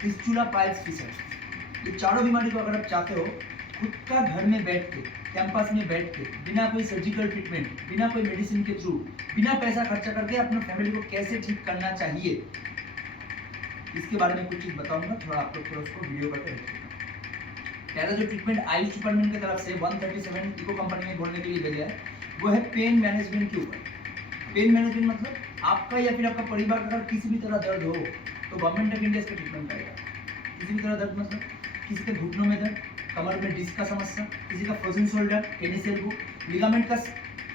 Fistula, piles, Fisher, ये चारों बीमारी को अगर आप चाहते हो खुद का घर में बैठ के, कैंपस में बैठ के, बिना कोई सर्जिकल ट्रीटमेंट, बिना कोई मेडिसिन के थ्रू, बिना पैसा खर्चा करके अपने फैमिली को कैसे ठीक करना चाहिए, इसके बारे में कुछ चीज बताऊंगा। थोड़ा आप लोग उसको वीडियो करके रखिएगा। पहला जो ट्रीटमेंट आयुष डिपार्टमेंट की तरफ से 137 इको कंपनी में बोलने के लिए भेजा है, वो है पेन मैनेजमेंट के ऊपर। पेन मैनेजमेंट मतलब आपका या फिर आपका परिवार का अगर किसी भी तरह दर्द हो तो गवर्नमेंट ऑफ इंडिया इसका ट्रीटमेंट करेगा। किसी भी तरह दर्द मतलब किसी के घुटनों में दर्द, कमर में डिस्क का समस्या, किसी का frozen shoulder, tennis elbow, ligament का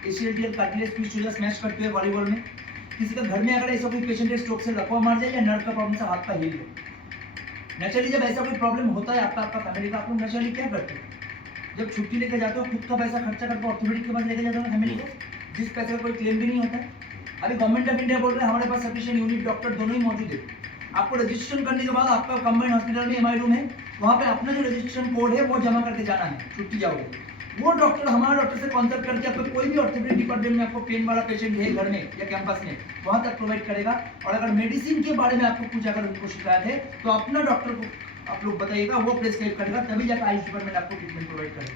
एशियल कार्टिलेज ट्विस्ट हो जाए स्मैश करते हुए वॉलीबॉल में, किसी का घर में अगर ऐसा कोई पेशेंट है स्ट्रोक से लकवा मार जाए या नर्व का प्रॉब्लम से हाथ का हिल जाए। नेचुरली जब ऐसा कोई प्रॉब्लम होता है आपका फैमिली का, आप लोग नेचुरली क्या करते हो? जब छुट्टी लेके जाते हो, खुद का पैसा खर्चा करके ऑर्थोपेडिक के पास लेके जाते हो फैमिली को, जिस पैसे का कोई क्लेम भी नहीं होता है। अभी गवर्नमेंट ऑफ इंडिया बोल रहे हैं हमारे पास सफिशिएंट यूनिट डॉक्टर दोनों ही मौजूद है। आपको रजिस्ट्रेशन करने के बाद आपका कंबाइंड हॉस्पिटल में एमआई रूम है, वहाँ पे अपना जो रजिस्ट्रेशन कोड है वो जमा करके जाना है। छुट्टी जाओगे, वो डॉक्टर हमारा डॉक्टर से कॉन्सल्ट करके आपको कोई भी ऑर्थोपेडिक डिपार्टमेंट में आपको पेन वाला पेशेंट है घर में या कैंपस में, वहाँ तक प्रोवाइड करेगा। और अगर मेडिसिन के बारे में आपको कुछ अगर उनको शिकायत है तो अपना डॉक्टर को आप लोग बताइएगा, वो प्रेस्क्राइब करेगा, तभी जाकर आयुष डिपार्टमेंट आपको ट्रीटमेंट प्रोवाइड करेगा।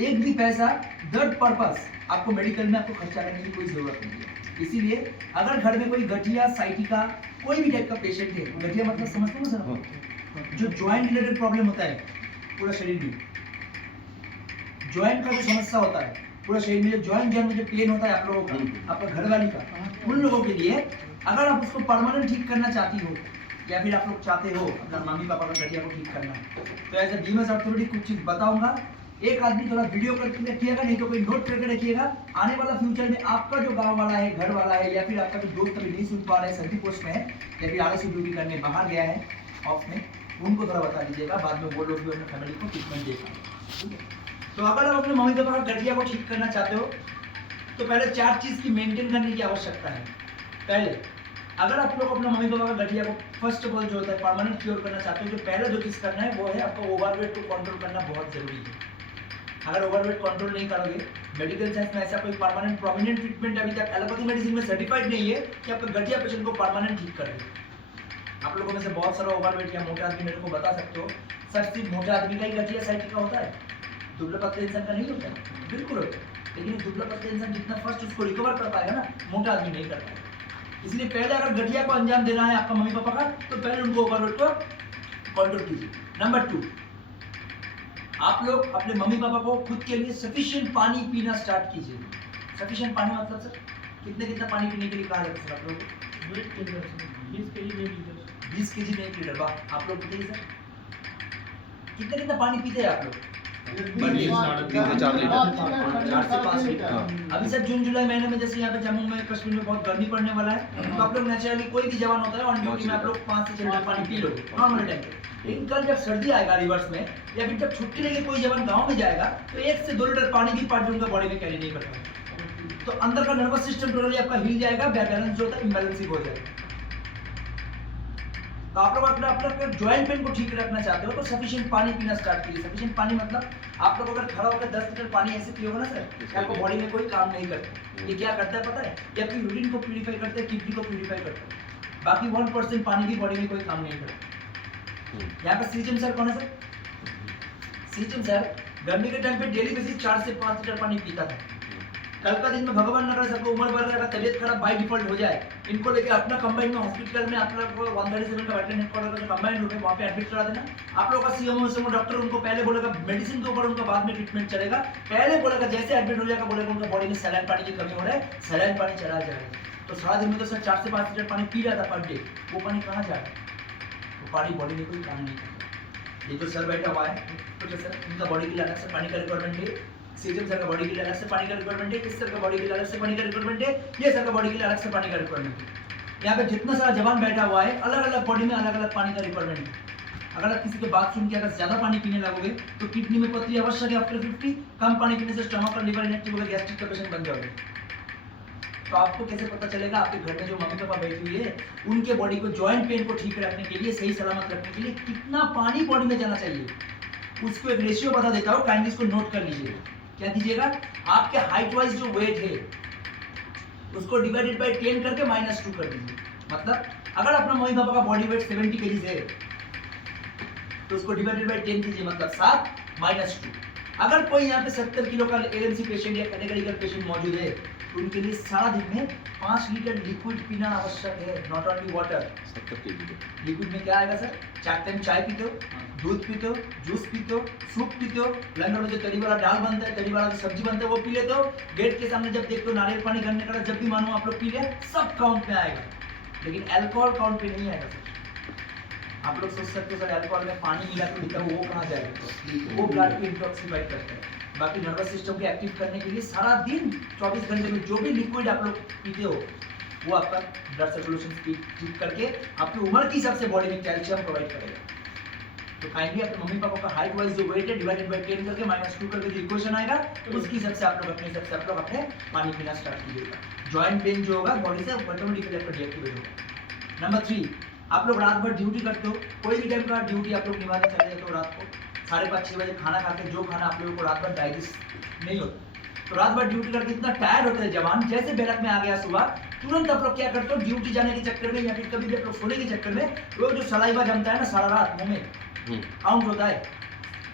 एक भी पैसा दर्द पर्पस आपको मेडिकल में आपको खर्चा करने की कोई जरूरत नहीं है। इसीलिए अगर घर में कोई गठिया, साइटिका, कोई भी टाइप का पेशेंट है, गठिया मतलब समझते हो सर, जो ज्वाइंट रिलेटेड प्रॉब्लम होता है पूरा शरीर में, ज्वाइंट का जो समस्या होता है पूरा शरीर में, जो ज्वाइंट में जो पेन होता है आप लोगों का, आपका घरवाली का, उन लोगों के लिए अगर आप उसको परमानेंट ठीक करना चाहती हो या फिर आप लोग चाहते हो अपना मम्मी पापा का गठिया को ठीक करना, तो ऐसे बीमस ऑर्थोपेडिक कुछ चीज बताऊंगा। एक आदमी थोड़ा वीडियो करके रखिएगा, नहीं तो कोई नोट करके रखिएगा। आने वाला फ्यूचर में आपका जो गांव वाला है, घर वाला है, या फिर आपका जो दोस्त अभी नहीं सुन पा रहे, सर्दी पोस्ट में है या फिर आरएससी ड्यूटी करने बाहर गया है ऑफ में, उनको थोड़ा बता दीजिएगा। बाद में वो लोग भी अपने फैमिली को ट्रीटमेंट देगा। तो अगर आप अपने मम्मी पापा का गठिया को ठीक करना चाहते हो तो पहले 4 चीज की मेंटेन करने की आवश्यकता है। पहले अगर आप लोग अपना मम्मी पापा का गठिया को फर्स्ट ऑफ ऑल जो होता है परमानेंट क्योर करना चाहते हो, जो पहला जो चीज करना है वो है आपको ओवरवेट को कंट्रोल करना बहुत जरूरी है। अगर ओवरवेट कंट्रोल नहीं करोगे, मेडिकल साइंस में ऐसा कोई परमानेंट प्रोमिनेंट ट्रीटमेंट अभी तक एलोपैथी मेडिसिन में सर्टिफाइड नहीं है कि आपका गठिया पेशेंट को परमानेंट ठीक कर दे। आप लोगों में से बहुत सारा ओवरवेट या मोटा आदमी मेरे को बता सकते हो, सर सिर्फ मोटा आदमी का ही गठिया साइटिका होता है, दुबला पतला इंसान का नहीं होता है? बिल्कुल होता है, लेकिन दुबला पतला इंसान जितना फर्स्ट उसको रिकवर कर पाएगा ना, मोटा आदमी नहीं कर पाएगा। इसलिए पहले अगर गठिया को अंजाम देना है आपका मम्मी पापा का, तो पहले उनको ओवरवेट को कंट्रोल कीजिए। नंबर 2, आप लोग अपने मम्मी पापा को खुद के लिए सफिशिएंट पानी पीना स्टार्ट कीजिए। सफिशिएंट पानी मतलब सर कितना पानी पीने के लिए कहा जाता है सर आप लोग? 20 kg में 1 लीटर। वाह, आप लोग बताइए सर कितना पानी पीते हैं आप लोग? 4 लीटर, 4 से 5 लीटर। अभी सर जून जुलाई महीने में जैसे यहाँ पे जम्मू में, कश्मीर में बहुत गर्मी पड़ने वाला है, तो आप लोग नेचुरली कोई भी जवान होता है ऑन ड्यूटी में आप लोग 5 से 6 लीटर पानी पी लोगे नॉर्मल टाइम पे। लेकिन कल जब सर्दी आएगा रिवर्स में, या फिर जब छुट्टी लेके कोई जवान गाँव में जाएगा, तो 1 से 2 लीटर पानी भी पार्ट उनका बॉडी में कैरी नहीं करता, तो अंदर का नर्वस सिस्टम टोटली आपका हिल जाएगा, बैलेंस जो होता है इम्बैलेंस हो जाएगा। तो आप लोग अपना ज्वाइंट पेन को ठीक रखना चाहते हो तो सफिशिएंट पानी पीना स्टार्ट कीजिए। सफिशिएंट पानी मतलब आप लोग अगर खड़ा होकर 10 लीटर पानी ऐसे पियोगे ना सर, आपको बॉडी में कोई काम नहीं करता। ये क्या करता है पता है? ये आपकी यूरिन को प्यूरिफाई करते हैं, किडनी को प्यूरिफाई करते हैं, बाकी 1% पानी भी बॉडी में कोई काम नहीं करता। यहाँ पे सीजन सर कौन है सर? सीजन सर गर्मी के टाइम पे डेली बेसिस 4 से 5 लीटर पानी पीता था। कल का दिन में भगवान न करे सबको उम्र बढ़ रहा है, तबियत खराब बाय डिफॉल्ट हो जाए, इनको लेके अपना कंबाइंड में हॉस्पिटल में आप लोग को 137 का वेटरनरी हेडक्वार्टर का जो कंबाइंड रूम है वहाँ पे एडमिट करा देना। आप लोग का सीएमओ डॉक्टर उनको पहले बोलेगा मेडिसिन के ऊपर उनका बाद में ट्रीटमेंट चलेगा। पहले बोलेगा जैसे एडमिट हो जाएगा बोलेगा उनका बॉडी में सलाइन पानी की कमी हो रहा है, सलाइन पानी चला जाएगा। तो सारा दिन में तो सर 4 से 5 लीटर पानी पी रहा था पर डे, वो पानी कहाँ जा रहा है? वो पानी बॉडी में कोई काम नहीं करता। ये जो सर बैठा हुआ है तो सर उनका बॉडी के लिए अलग से पानी का रिक्वायरमेंट है, सीजन सर का बॉडी के लिए अलग से पानी का रिक्वायरमेंट है, इस सर का बॉडी के लिए अलग से पानी का रिक्वायरमेंट है, ये सर का बॉडी के लिए अलग से पानी का रिक्वायरमेंट है। यहाँ पे जितना सारा जवान बैठा हुआ है अलग अलग बॉडी में अलग अलग पानी का रिक्वायरमेंट है। अगर आप किसी की बात सुन के अगर ज्यादा पानी पीने लगोगे तो किडनी में पतली आवश्यक है आफ्टर 50, कम पानी पीने से स्टमक और लिवर इनएक्टिव होकर गैस्ट्रिक का पेशेंट बन जाओगे। तो आपको कैसे पता चलेगा? आपके घर में जो मम्मी पापा बैठी हुई है उनके बॉडी को ज्वाइंट पेन को ठीक रखने के लिए, सही सलामत रखने के लिए कितना पानी बॉडी में जाना चाहिए, उसको एक रेशियो बता देता हूँ, काइंडली इसको नोट कर लीजिए। क्या कीजिएगा? आपके हाइट वाइज जो वेट है उसको डिवाइडेड बाय 10 करके -2 कर दीजिए। मतलब अगर अपना मम्मी पापा का बॉडी वेट 70 kg है तो उसको डिवाइडेड बाय 10 कीजिए, मतलब 7 माइनस 2। अगर कोई यहाँ पे 70 किलो का एलएमसी पेशेंट या कैटेगरी का पेशेंट मौजूद है तो उनके लिए सारा दिन में 5 लीटर लिक्विड पीना आवश्यक है, not only water. 70 kg liquid में क्या आएगा सर? 4 टाइम चाय पीते हो, दूध पीते हो, जूस पीते हो, सूप पीते हो, लंदन में जो तरी वाला दाल बनता है, तरी वाला जो सब्जी बनता है वो पी लेते हो, गेट के सामने जब देखते हो नारियल पानी घरने का, जब भी मानो आप लोग पी ले, सब काउंट में आएगा, लेकिन अल्कोहल काउंट पे नहीं आएगा सर। आप लोग सोच सकते हो सर अल्कोहल में पानी मिला के दिखा वो कहाँ जाएगा? वो ब्लड को इंटॉक्सिफाइड करता है। बाकी नर्वस सिस्टम को एक्टिव करने के लिए सारा दिन 24 घंटे में जो भी लिक्विड आप लोग पीते हो वो आपका ब्लड सर्कुलेशन स्पीड ठीक करके आपकी उम्र के हिसाब से बॉडी में कैल्शियम प्रोवाइड करेगा। तो काइंडली अपने मम्मी पापा का हाइट वाइज जो वेट है डिवाइडेड बाय 10 करके -2 करके जो इक्वेशन आएगा उसके हिसाब से आप लोग अपने हिसाब से आप लोग अपने पानी पीना स्टार्ट कीजिएगा। जॉइंट पेन जो होगा बॉडी से ऑटोमेटिकली आपका डीएक्टिवेट होगा। नंबर 3, आप लोग रात भर ड्यूटी करते हो, कोई भी टाइम का ड्यूटी आप लोग निभाने चले जाते हो, रात को 5:30-6 बजे खाना खाते, जो खाना आप लोगों को रात भर डाइजेस्ट नहीं होता, तो रात भर ड्यूटी करके इतना टायर्ड होता है जवान, जैसे बैरक में आ गया सुबह तुरंत आप लोग क्या करते हो, ड्यूटी जाने के चक्कर में या फिर कभी भी आप लोग सोने के चक्कर में वो जो सलाइवा जमता है ना सारा रात मुंह में काउंट होता है,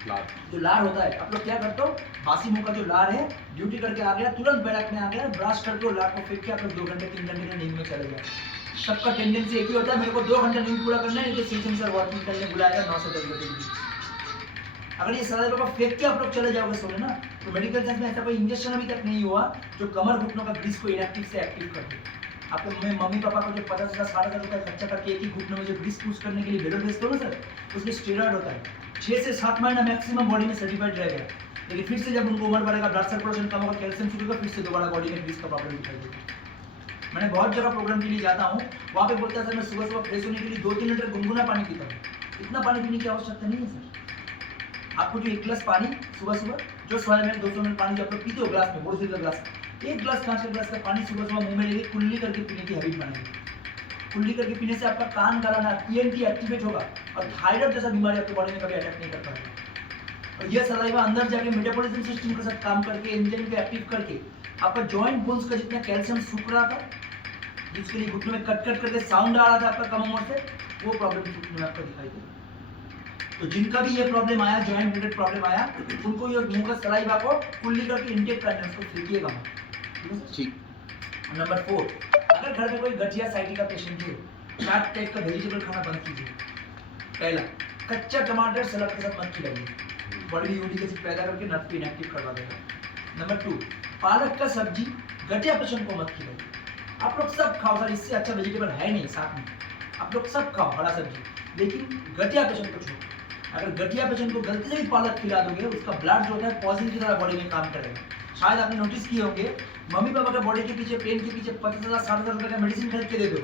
जो लार होता है, आप लोग क्या करते हो, बासी मुंह का जो लार है, ड्यूटी करके आ गया तुरंत बैरक में आ गया, ब्रश करके वो लार को फेंक के आप लोग 2 घंटे 3 घंटे की नींद में चले जाए। सबका टेंडेंसी एक ही होता है, मेरे को 2 घंटा नींद पूरा करना है, इनके सीजन सर वर्किंग करने बुलाएगा 9 से 10 बजे के बीच। अगर ये सलाइवा को फेंक के आप लोग चले जाओगे सोने ना, तो मेडिकल साइंस में ऐसा कोई इंजेक्शन अभी तक नहीं हुआ जो कमर घुटनों का ग्रीस को इनएक्टिव से एक्टिव कर दे। आपके मम्मी पापा को जो 50,000-60,000 रुपये खर्चा करके एक ही घुटने में जो ग्रीस पुश करने के लिए बेडर भेजते हो ना सर, उसमें स्टेरॉइड होता है, 6 से 7 महीना मैक्सिमम बॉडी में सर्टिफाइड रहेगा, लेकिन फिर से जब उनको उम्र बढ़ेगा, ब्लड सर्कुलेशन कम होगा, कैल्शियम शुरू फिर से दोबारा बॉडी में ग्रीस का प्रॉब्लम दिखाई देगा। मैंने बहुत जगह प्रोग्राम के लिए जाता हूँ, वहाँ पे बोलता है सर मैं सुबह सुबह फ्रेश होने के लिए 2-3 लीटर गुनगुना पानी पीता हूँ। इतना पानी पीने की आवश्यकता नहीं है सर। आपको जो 1 गिलास पानी सुबह सुबह जो 100 ml 200 ml पानी जब आप पीते हो ग्लास में, बोतल का ग्लास, 1 गिलास कांच का ग्लास का पानी सुबह सुबह मुंह में लेके कुल्ली करके पीने की हैबिट बनाइए। कुल्ली करके पीने से आपका कान गलाना पीएनटी एक्टिवेट होगा और थायराइड जैसा बीमारी आपके बॉडी में कभी अटैक नहीं कर पाएगा। और ये सलाइवा अंदर जाके मेटाबॉलिज्म सिस्टम के साथ काम करके इंजन को एक्टिव करके आपका जॉइंट बोन्स का जितना कैल्शियम सूख रहा था, जिसके लिए घुटने में कट कट करके साउंड आ रहा था आपका कम उम्र से, वो प्रॉब्लम घुटने में आपको दिखाई देगा। तो जिनका भी ये प्रॉब्लम आया, जॉइंट रिलेटेड प्रॉब्लम आया, उनको ये मुंह का सलाइवा को कुल्ली करके इंटेक करना है, उसको फेंकिएगा ठीक। नंबर 4, अगर घर में कोई गठिया साइटी का पेशेंट है, चाट टाइप का वेजिटेबल खाना बंद कीजिए। पहला, कच्चा टमाटर सलाद के साथ मत खिलाइए, बॉडी में यूरिक एसिड पैदा करके नर्व को इनएक्टिव करवा देगा। नंबर 2, पालक का सब्जी गठिया पेशेंट को मत खिलाइए। आप लोग सब खाओ सर, इससे अच्छा वेजिटेबल है नहीं साथ में, आप लोग सब खाओ हरा सब्जी, लेकिन गठिया पेशेंट को छोड़ो। अगर गठिया पेशेंट को गलती से भी पालक खिला दोगे, उसका ब्लड जो होता है पॉइजन की तरह बॉडी में काम करेगा। शायद आपने नोटिस किए होंगे, मम्मी पापा का बॉडी के पीछे, पेन के पीछे 50,000-60,000 रुपए का मेडिसिन खरीद के दे दो,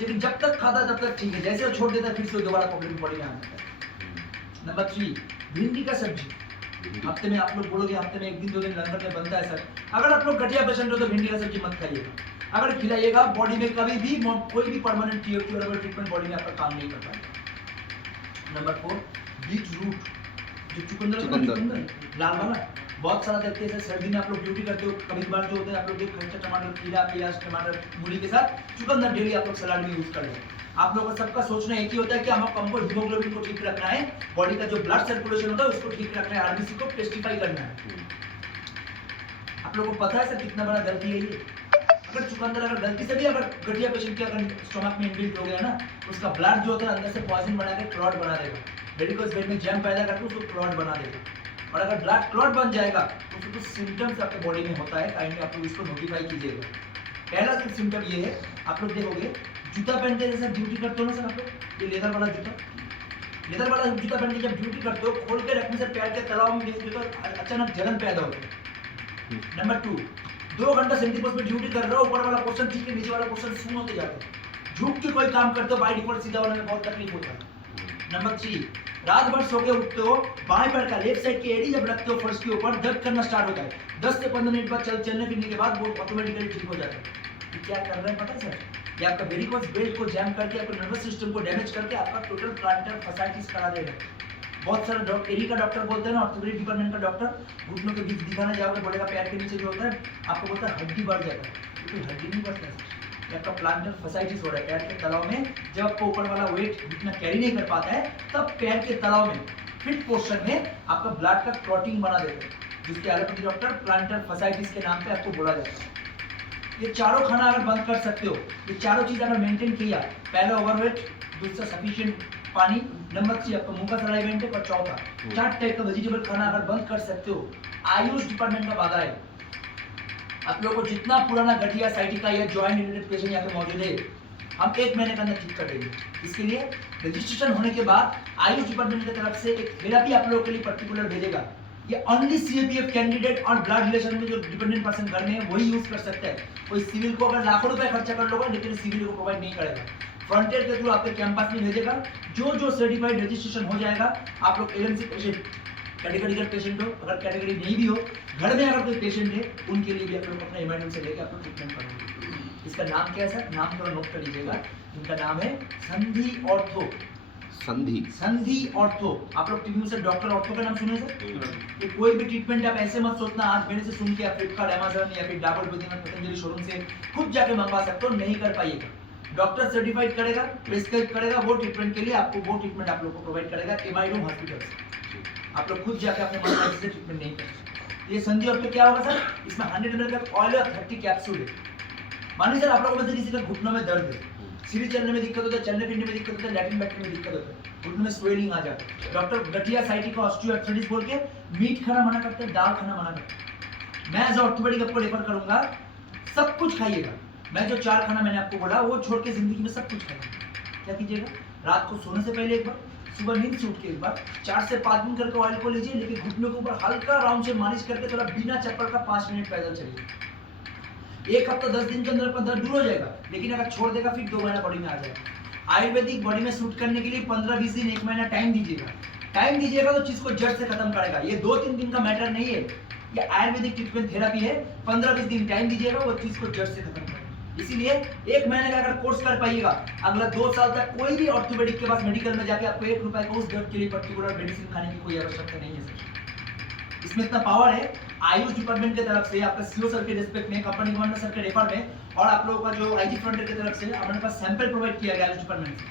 लेकिन जब तक खाता तब तक ठीक है, जैसे वो छोड़ देता है फिर से दोबारा प्रॉब्लम बॉडी में आ जाता है। नंबर 3, भिंडी का सब्जी हफ्ते में आप लोग बोलोगे हफ्ते में 1 दिन 2 दिन लंदन में बनता है सर, अगर आप लोग गठिया पेशेंट हो तो भिंडी का सब्जी मत खाइएगा। अगर खिलाइएगा बॉडी में कभी भी कोई भी परमानेंट ट्रीटमेंट बॉडी में आपका काम नहीं कर पाएगा। नंबर 4, बीट रूट जो चुकंदर लाल वाला, बहुत सारा देखते हैं सर्दी में आप लोग ड्यूटी करते हो, कभी बार जो होता है आप लोग कच्चा टमाटर, खीरा, प्याज, टमाटर, मूली के साथ चुकंदर डेली आप लोग सलाद में यूज कर लें। आप लोगों का सबका सोचना एक ही होता है कि हमको हीमोग्लोबिन को ठीक रखना है, बॉडी का जो ब्लड सर्कुलेशन होता है उसको ठीक रखना है, आरबीसी को टेस्टिफाई करना है। आप लोगों को पता है सर कितना बड़ा गलती है ये। अगर चुकंदर अगर गलती से भी अगर गठिया पेशेंट के अगर स्टमक में इनबिल्ट हो गया ना, उसका ब्लड जो होता है अंदर से पॉइजन बना के क्लॉट बना देगा, वेरिकोस वेन में जैम पैदा करके उसको क्लॉट बना देगा। और अगर ब्लड क्लॉट बन जाएगा तो उसको कुछ सिम्टम्स आपके बॉडी में होता है, काइंडली आप लोग इसको नोटिफाई कीजिएगा। पहला सिम्टम ये है, आप लोग देखोगे जूता पहन के जैसे ड्यूटी करते हो ना सर, आप लोग ये लेदर वाला जूता पहन के जब ड्यूटी करते हो, खोल के रखने से पैर के तलाव में देखते हो तो अचानक जलन पैदा होती है। नंबर 2, 2 घंटा सेंटीपोज पे ड्यूटी कर रहे हो, ऊपर वाला पोर्शन ठीक है, नीचे वाला पोर्शन सुन होते जाते हैं, झुक के कोई काम करते हो बाय डिफॉल्ट सीधा वाला में बहुत तकलीफ होता है। नंबर 3, रात भर सो के उठते हो, बाएं पैर का लेफ्ट साइड की एड़ी जब रखते हो फर्श के ऊपर दर्द करना स्टार्ट होता है, 10 से 15 मिनट बाद चलने फिरने के बाद वो ऑटोमेटिकली ठीक हो जाता है। ये क्या कर रहे हैं पता है सर, ये आपका वेरिकोस वेन को जैम करके आपके नर्वस सिस्टम को डैमेज करके आपका टोटल प्लांटर फसाइटिस करा देगा। बहुत सारे डॉक्टर, एरी का डॉक्टर बोलते हैं ना, ऑर्थोपेडिक डिपार्टमेंट का डॉक्टर घुटनों के बीच दिखाने जाओगे, बोलेगा पैर के नीचे जो होता है आपको बोलता है हड्डी बढ़ जाता है, क्योंकि हड्डी नहीं बढ़ता है, या आपका प्लांटर फसाइटिस हो रहा है पैर के तलाव में, जब आपको ऊपर वाला वेट इतना कैरी नहीं कर पाता है तब पैर के तलाव में फिट पोर्शन में आपका ब्लड का क्लॉटिंग बना देते हैं, जिसके एलोपैथी डॉक्टर प्लांटर फसाइटिस के नाम पे आपको बोला जाता है। ये चारों खाना अगर बंद कर सकते हो, ये चारों चीज अगर मेंटेन किया, पहला ओवरवेट, दूसरा सफिशिएंट पानी, नंबर 3 आपका मुंह का सलाइवा इंटेक और चौथा 4 टाइप का वेजिटेबल खाना अगर बंद कर सकते हो, आयुष डिपार्टमेंट का वादा है आप लोगों को जितना पुराना गठिया साइटिका या जॉइंट रिलेटेड पेशेंट यहाँ पे मौजूद है हम 1 महीने के अंदर ठीक कर देंगे। इसके लिए रजिस्ट्रेशन होने के बाद आयुष डिपार्टमेंट की तरफ से एक थेरेपी आप लोगों के लिए पर्टिकुलर भेजेगा। ये ओनली सीएपीएफ कैंडिडेट और ब्लड रिलेशन में जो डिपेंडेंट पर्सन घर में है वही यूज कर सकता है। कोई सिविल को अगर लाखों रुपए खर्चा कर लोगे लेकिन सिविल को प्रोवाइड नहीं करेगा। फ्रंटियर के थ्रू आपके कैंपस में भेजेगा, जो सर्टिफाइड रजिस्ट्रेशन हो जाएगा आप लोग एलएमसी पेशेंट, कैटेगरी का पेशेंट हो, अगर कैटेगरी नहीं भी हो, घर में अगर कोई पेशेंट है उनके लिए भी आप लोग अपना इमरजेंसी से लेकर आप लोग ट्रीटमेंट करोगे। इसका नाम क्या है सर? नाम थोड़ा नोट कर लीजिएगा। इनका नाम है संधि ऑर्थो। संधि ऑर्थो। आप लोग टीवी में से डॉक्टर ऑर्थो का नाम सुने सर? ये कोई भी ट्रीटमेंट आप ऐसे मत सोचना आज मेरे से सुन के आप फ्लिपकार्ट, अमेज़न या फिर डाबर बुद्धिमान पतंजलि शोरूम से खुद जाके मंगवा सकते हो, नहीं कर पाइएगा। डॉक्टर सर्टिफाइड करेगा, प्रिस्क्राइब करेगा, वो ट्रीटमेंट के लिए आपको वो ट्रीटमेंट आप लोग को प्रोवाइड करेगा एमाइडो हॉस्पिटल से। आप लोग खुद जाके अपने मन से ट्रीटमेंट नहीं कर सकते। ये संधि ऑर्थो क्या होगा सर? इसमें 100 ml का ऑयल और 30 कैप्सूल है। मानिए सर आप लोगों में से किसी का घुटनों में दर्द है, सीढ़ी चलने में दिक्कत होता है, चलने फिरने में दिक्कत होता है, लैट्रिन बैठने में दिक्कत होता है, घुटनों में स्वेलिंग आ जाता है, डॉक्टर गठिया साइटिका ऑस्टियोआर्थराइटिस बोल के मीट खाना मना करते हैं, दाल खाना मना करते हैं। मैं एज ऑर्थोपेडिक आपको रेफर करूंगा, सब कुछ खाइएगा। मैं जो 4 खाना मैंने आपको बोला वो छोड़ के जिंदगी में सब कुछ खाइएगा। क्या कीजिएगा? रात को सोने से पहले एक बार, सुबह नींद से उठ के एक बार 4 से 5 दिन करके ऑयल को लीजिए, लेकिन घुटनों के ऊपर हल्का राउंड से मालिश करके थोड़ा बिना चप्पल का 5 मिनट पैदल चलिए। 1 हफ्ता 10 दिन के अंदर आपका दर्द दूर हो जाएगा, लेकिन अगर छोड़ देगा फिर 2 महीना बॉडी में आ जाएगा। आयुर्वेदिक बॉडी में सूट करने के लिए 15-20 दिन 1 महीना टाइम दीजिएगा तो चीज को जड़ से खत्म करेगा। ये 2-3 दिन का मैटर नहीं है, ये आयुर्वेदिक ट्रीटमेंट थेरेपी है। 15-20 दिन टाइम दीजिएगा, वो चीज को जड़ से खत्म करेगा। इसीलिए 1 महीने का अगर कोर्स कर पाइएगा, अगला 2 साल तक कोई भी ऑर्थोपेडिक के पास मेडिकल में जाके आपको 1 रुपए का उस दर्द के लिए पर्टिकुलर मेडिसिन खाने की कोई आवश्यकता नहीं है सर। इसमें इतना पावर है आयुष डिपार्टमेंट की तरफ से, आपका सीओ सर के रिस्पेक्ट में, कंपनी कमांडर सर के रेफर में, और आप लोगों का जो आईजी फ्रंटियर की तरफ से हमारे पास सैंपल प्रोवाइड किया गया आयुष डिपार्टमेंट से।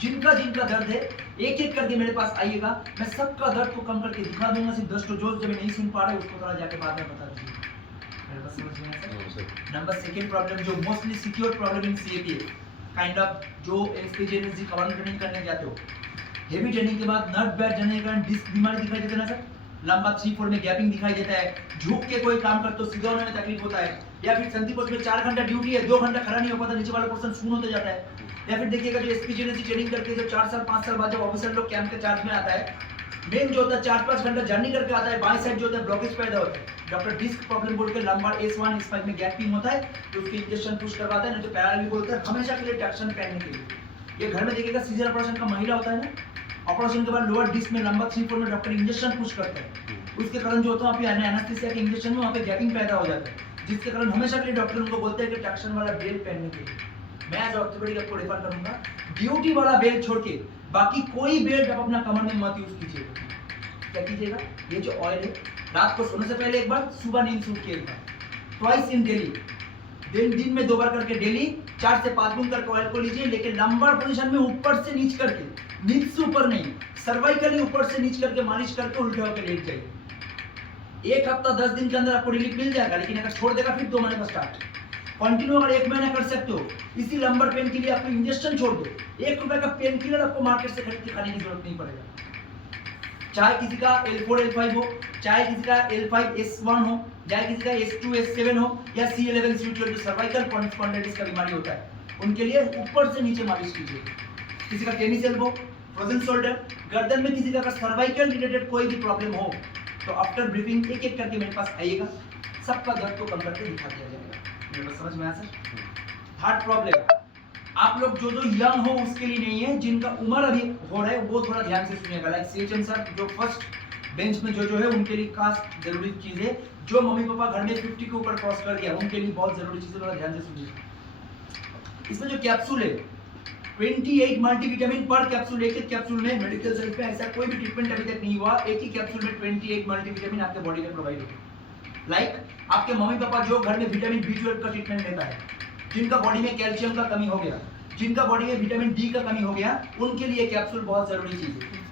जिनका दर्द है एक करके मेरे पास आइएगा, मैं सबका दर्द को कम करके दिखा दूंगा। सिर्फ 10 जो जब नहीं सुन पा रहे उसको थोड़ा जाके बाद में बता दीजिए। मेरे पास समझ में आया सर? नंबर 2 प्रॉब्लम जो mostly secure problem in CAPA kind of, जो एसपीजीएनएसजी कवर ट्रेनिंग करने जाते हो, हेवी ट्रेनिंग के बाद नर्व बैड जाने के कारण डिस्क बीमारी दिखाई देते ना सर, लंबा 3-4 में गैपिंग दिखाई देता है, झुक के कोई काम करते हो सीधा होने में तकलीफ होता है, या फिर संधि पोस्ट में 4 घंटा ड्यूटी है 2 घंटा खड़ा नहीं हो पाता, नीचे वाला पोर्शन शून्य होते जाता है, या फिर देखिएगा जो एसपीजीएनएसजी ट्रेनिंग करके जब 4 साल 5 साल बाद जब ऑफिसर लोग कैंप के चार्ज में आता है, मेन जो होता है 4-5 घंटा जर्नी करके आता है, बाएं साइड जो होता है ब्लॉकेज पैदा होता है, डॉक्टर डिस्क प्रॉब्लम बोल के लंबार S1 S5 में गैपिंग होता है, तो उसके इंजेक्शन पुश करवाता है, नहीं तो पैरालिटिक बोलता है हमेशा के लिए ट्रैक्शन पहनने के लिए। ये घर में देखिएगा सीजर ऑपरेशन का महिला होता है ना, ऑपरेशन के बाद लोअर डिस्क में लंबा 3-4 में डॉक्टर इंजेक्शन पुश करता है, उसके कारण जो होता है वहाँ पे एनेस्थीसिया के इंजेक्शन में वहाँ पे गैपिंग पैदा हो जाता है, जिसके कारण हमेशा के लिए डॉक्टर उनको बोलते हैं कि ट्रैक्शन वाला बेल्ट पहनने के लिए। मैं एज ऑर्थोपेडिक आपको रेफर करूंगा, ड्यूटी वाला बेल्ट छोड़ के बाकी कोई बेल्ट आप अपना कमर में मत यूज कीजिएगा। क्या कीजिएगा? ये जो ऑयल है रात को सोने से पहले एक बार, सुबह नींद से उठ के एक बार, ट्वाइस इन डेली, दिन में 2 बार करके डेली 4 से 5 दिन करके ऑयल को लीजिए, लेकिन लंबार पोजीशन में ऊपर से नीचे करके, नीचे से ऊपर नहीं, सर्वाइकली ऊपर से नीचे करके मालिश करके उल्टे होकर लेट जाइए। 1 हफ्ता 10 दिन के अंदर आपको रिलीफ मिल जाएगा, लेकिन अगर छोड़ देगा फिर 2 महीने का स्टार्ट। कंटिन्यू अगर 1 महीना कर सकते हो, इसी लंबर पेन के लिए आपको इंजेक्शन छोड़ दो, 1 रुपए का पेन किलर आपको मार्केट से खरीद के खाने की जरूरत नहीं पड़ेगा। चाहे किसी का L4 L5 हो, चाहे किसी का L5 S1 हो, चाहे किसी का S2 S7 हो, या C11 C12 जो सर्वाइकल स्पॉन्डिलाइटिस का बीमारी होता है, उनके लिए ऊपर से नीचे मालिश कीजिए। किसी का टेनिस एल्बो, फ्रोजन शोल्डर, गर्दन में किसी का सर्वाइकल रिलेटेड कोई भी प्रॉब्लम हो, तो आफ्टर ब्रीफिंग एक करके मेरे पास आइएगा, सबका दर्द को कम करके दिखा दिया जाएगा। मेरे पास समझ में आया सर? हार्ट प्रॉब्लम आप लोग जो यंग हो उसके लिए नहीं है, जिनका उम्र अभी हो रहा है वो थोड़ा ध्यान से सुनिएगा। लाइक सीएचएम सर जो फर्स्ट बेंच में जो है उनके लिए खास जरूरी चीज है, जो मम्मी पापा घर में 50 के ऊपर क्रॉस कर दिया उनके लिए बहुत जरूरी चीज है, थोड़ा ध्यान से सुनिएगा। इसमें जो कैप्सूल है 28 मल्टीविटामिन पर कैप्सूल, एक कैप्सूल में मेडिकल साइंस में ऐसा कोई भी ट्रीटमेंट अभी तक नहीं हुआ, एक ही कैप्सूल में 28 मल्टीविटामिन आपके बॉडी में प्रोवाइड होगा। लाइक आपके मम्मी पापा जो घर में विटामिन B12 का ट्रीटमेंट लेता है, जिनका बॉडी में कैल्शियम का कमी हो गया, जिनका बॉडी में विटामिन डी का कमी हो गया, उनके लिए कैप्सूल बहुत जरूरी चीज है।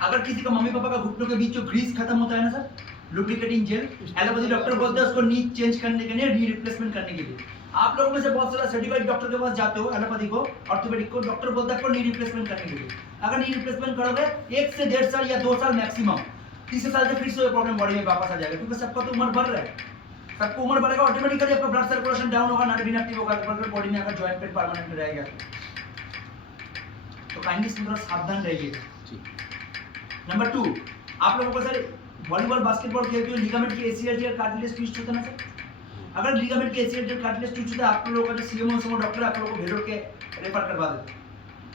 अगर किसी का मम्मी पापा का घुटनों के बीच जो ग्रीस खत्म होता है ना sir, lubricating gel, allopathy doctor बोलते हैं उसको नी चेंज करने के लिए, री रिप्लेसमेंट करने के लिए। आप लोगों में से बहुत सारा सर्टिफाइड डॉक्टर के पास जाते हो, एलोपैथी को, ऑर्थोपेडिक को, डॉक्टर बोलता है आपको नी रिप्लेसमेंट करने के लिए। अगर नी रिप्लेसमेंट करोगे 1 से 1.5 साल या 2 साल मैक्सिमम, तीसरे साल से फिर से प्रॉब्लम बॉडी में वापस आ जाएगा, क्योंकि सबका तो उम्र बढ़ रहा है। सबको उम्र बढ़ेगा, ऑटोमेटिकली आपका ब्लड सर्कुलेशन डाउन होगा, नर्व इनएक्टिव होगा, बॉडी में अगर जॉइंट पेन परमानेंट रहेगा तो काइंडली इसमें थोड़ा सावधान रहिएगा। नंबर 2, आप लोगों को सर वॉलीबॉल बास्केटबॉल खेलते हो, लिगामेंट की एसीएल और कार्टिलेज ट्विस्ट होता है ना सर। अगर लिगामेंट के एसीएल और कार्टिलेज ट्विस्ट होता है, आप लोगों का जो सीएमओ डॉक्टर आप लोगों को भेड़ों के रेफर करवा देते हैं।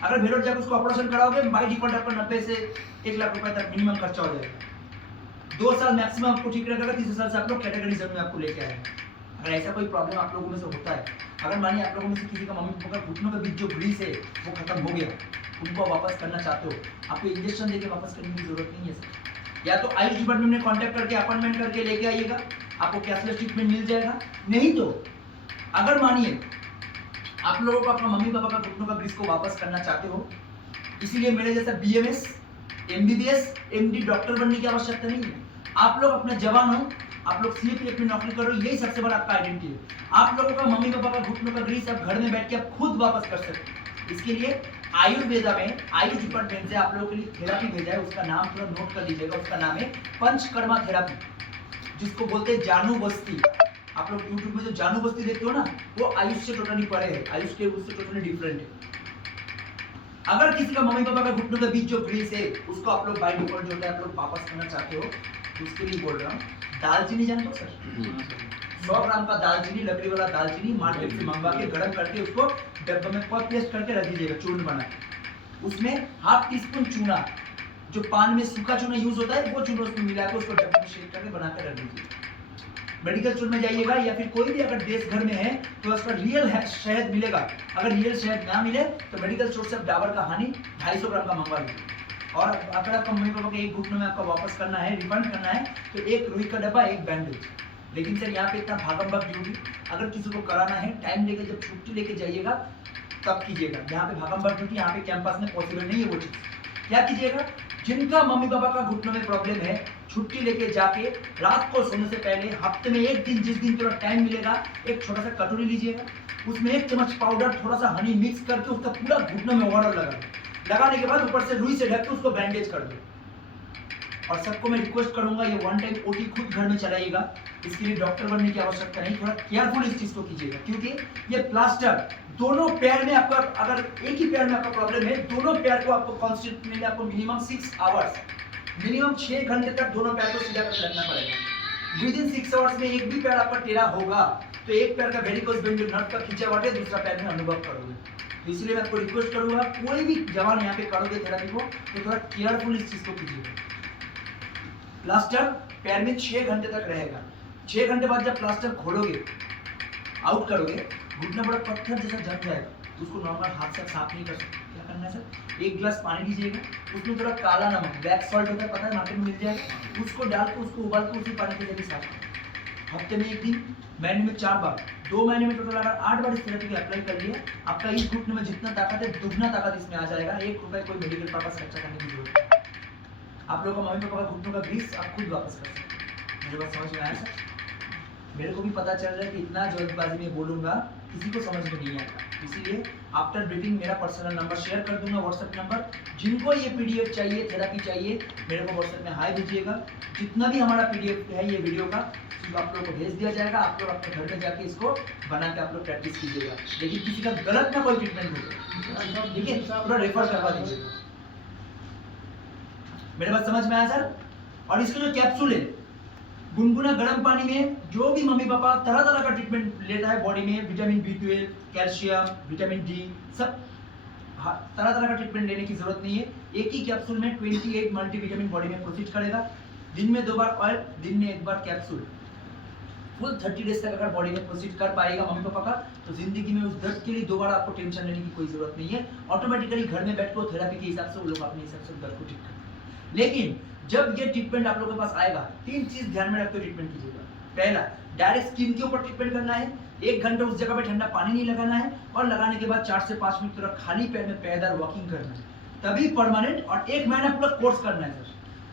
अगर भेड़ों जाकर उसको ऑपरेशन कराओगे, बाय डिफॉल्ट आपका 90 से 1 लाख रुपए तक मिनिमम खर्चा हो जाएगा। 2 साल मैक्सिमम आपको ठीक रहेगा, तीसरे साल से आप लोग कैटेगरी जोन में आपको लेके आएंगे। अगर ऐसा कोई प्रॉब्लम आप लोगों में से होता है, अगर मानिए आप लोगों में से किसी का मम्मी पापा का घुटनों के बीच जो ग्रीस है वो खत्म हो गया, उनको वापस करना चाहते हो, आपको इंजेक्शन देके वापस करने की जरूरत नहीं है सर। या तो आयुष डिपार्टमेंट में कांटेक्ट करके अपॉइंटमेंट करके लेके आइएगा, आपको कैशलेस ट्रीटमेंट मिल जाएगा। नहीं तो अगर मानिए आप लोगों को अपना मम्मी पापा का घुटनों का ग्रीस को वापस करना चाहते हो, इसीलिए मेरे जैसा बीएमएस, एमबीबीएस, एमडी डॉक्टर बनने की आवश्यकता नहीं है। आप लोग अपने जवान हो, आप लोग सीएपीएफ में नौकरी करो, यही सबसे बड़ा आपका आइडेंटिटी है। आप लोगों का मम्मी पापा का घुटनों का ग्रीस आप घर में बैठ के आप खुद वापस कर सकते हैं। इसके लिए आयुर्वेदा में आयुष डिपार्टमेंट से आप लोगों के लिए थेरापी भेजा है, उसका नाम थोड़ा नोट कर लीजिएगा। उसका नाम है पंचकर्मा थेरापी, जिसको बोलते हैं जानू बस्ती। आप लोग यूट्यूब में जो जानू बस्ती देखते हो ना, वो आयुष से टोटली परे है, आयुष के उससे टोटली डिफरेंट है। अगर किसी का मम्मी पापा का घुटनों के बीच जो ग्रीस है उसको आप लोग बाय डिफॉल्ट जो है आप लोग वापस करना चाहते हो, तो उसके लिए बोल रहा हूँ, दालचीनी जानते हो सर? 100 ग्राम का दालचीनी, लकड़ी वाला दालचीनी मार्केट से मंगवा के गर्म करके उसको डब्बे में पेस्ट करके रख दीजिएगा, चूर्ण बना के। उसमें ½ टीस्पून चूना, जो पान में सूखा चूना यूज होता है, वो चूना उसमें मिला के उसको डब्बे में शेक करके बना के रख दीजिए। मेडिकल स्टोर में जाइएगा या फिर कोई भी अगर देश घर में है तो उसका रियल शहद मिलेगा। अगर रियल शहद ना मिले तो मेडिकल स्टोर से आप डाबर का हनी 250 ग्राम का मंगवा लीजिए। और अगर आपका मम्मी पापा के एक घुटनों में आपका वापस करना है, रिफंड करना है, तो 1 रुई का डब्बा, 1 बैंडेज। लेकिन सर यहाँ पे इतना भागम भाग ड्यूटी, अगर किसी को कराना है टाइम लेके, जब छुट्टी लेके जाइएगा तब कीजिएगा। यहाँ पे भागम भाग ड्यूटी यहाँ पे कैंपस में पॉसिबल नहीं है वो चीज़। क्या कीजिएगा, जिनका मम्मी पापा का घुटनों में प्रॉब्लम है, छुट्टी लेके जाके रात को सोने से पहले हफ्ते में 1 दिन, जिस दिन थोड़ा टाइम मिलेगा, एक छोटा सा कटोरी लीजिएगा, उसमें 1 चम्मच पाउडर, थोड़ा सा हनी मिक्स करके उसका पूरा घुटनों में ओवरऑल लगाने के बाद ऊपर से रुई से ढक के उसको बैंडेज कर दो। और सबको मैं रिक्वेस्ट करूंगा, ये 1 टाइम ओटी खुद घर में चलाइएगा। इसके लिए डॉक्टर बनने की आवश्यकता नहीं, थोड़ा केयरफुल इस चीज को कीजिएगा, क्योंकि ये प्लास्टर दोनों पैर में आपका, अगर एक ही पैर में आपका प्रॉब्लम है, दोनों पैर को आपको कॉन्स्टेंटली आपको मिनिमम 6 आवर्स, मिनिमम 6 घंटे तक दोनों पैर को सीधा करके रखना पड़ेगा। विद इन 6 आवर्स में एक भी पैर आपका टेढ़ा होगा तो एक पैर का वेरिकोस वेन जो नर्व का खिंचावट है दूसरा पैर में अनुभव करोगे। तो इसलिए मैं आपको रिक्वेस्ट करूंगा, कोई भी जवान यहाँ पे करोगे थेरेपी को तो थोड़ा केयरफुल इस चीज को कीजिएगा। प्लास्टर पैर में 6 घंटे तक रहेगा। 6 घंटे बाद जब प्लास्टर खोलोगे, आउट करोगे, घुटना बड़ा पत्थर जैसा जम जाएगा, उसको नॉर्मल हाथ से साफ नहीं कर सकते। क्या करना है सर, 1 गिलास पानी लीजिएगा, उसमें थोड़ा काला नमक, ब्लैक सॉल्ट होता है, पता है मार्केट में मिल जाएगा, उसको डाल के उसको उबाल के उसी पानी के जरिए साफ करें। हफ्ते में 1 दिन, महीने में 4 बार, 2 महीने में टोटल अगर 8 बार इस थेरेपी को अप्लाई कर लिए, आपका इस घुटने में जितना ताकत है दुगना ताकत इसमें आ जाएगा। 1 रुपए कोई मेडिकल पर्पस खर्चा करने की जरूरत है। आप लोगों का मम्मी पापा का घुटनों का ग्रीस आप खुद वापस कर सकते हैं। मुझे बात समझ में आया सर? मेरे को भी पता चल रहा है कि इतना जल्दबाजी में बोलूंगा किसी को समझ में नहीं आएगा, इसीलिए आफ्टर ब्रीथिंग मेरा पर्सनल नंबर शेयर कर दूंगा, व्हाट्सएप नंबर। जिनको ये पीडीएफ चाहिए, थेरेपी चाहिए, मेरे को व्हाट्सएप में हाई दीजिएगा। जितना भी हमारा पीडीएफ है ये वीडियो का, आप लोग को भेज दिया जाएगा। आप लोग अपने घर में जाके इसको बना के आप लोग प्रैक्टिस कीजिएगा। लेकिन किसी का गलत ना कोई ट्रीटमेंट हो, ठीक है, पूरा रेफर करवा दीजिएगा। मेरे बात समझ में आया सर? और इसका जो कैप्सूल है, गुनगुना गर्म पानी में जो भी मम्मी पापा तरह तरह का ट्रीटमेंट लेता है बॉडी में, vitamin B12, calcium, vitamin D, सब तरह तरह का ट्रीटमेंट लेने की जरूरत नहीं है। एक ही कैप्सूल में 28 मल्टीविटामिन बॉडी में प्रोसीड करेगा। दिन में 2 बार ऑयल, दिन में 1 बार कैप्सूल। फुल 30 डेज तक अगर बॉडी में प्रोसीड कर पाएगा मम्मी पापा का, तो जिंदगी में उस दर्द के लिए दोबारा आपको टेंशन लेने की कोई जरूरत नहीं है। ऑटोमेटिकली घर में बैठ कर थेरेपी के हिसाब से वो लोग अपने हिसाब से दर्द को ठीक करते हैं। लेकिन जब ये ट्रीटमेंट आप लोगों के पास आएगा, 3 चीज ध्यान में रखकर ट्रीटमेंट कीजिएगा। पहला, डायरेक्ट स्किन के ऊपर ट्रीटमेंट करना है। 1 घंटा उस जगह पे ठंडा पानी नहीं लगाना है, और लगाने के बाद 4 से 5 मिनट थोड़ा खाली पेट में पैदल वॉकिंग करना है, तभी परमानेंट, और 1 महीना पूरा कोर्स करना है सर,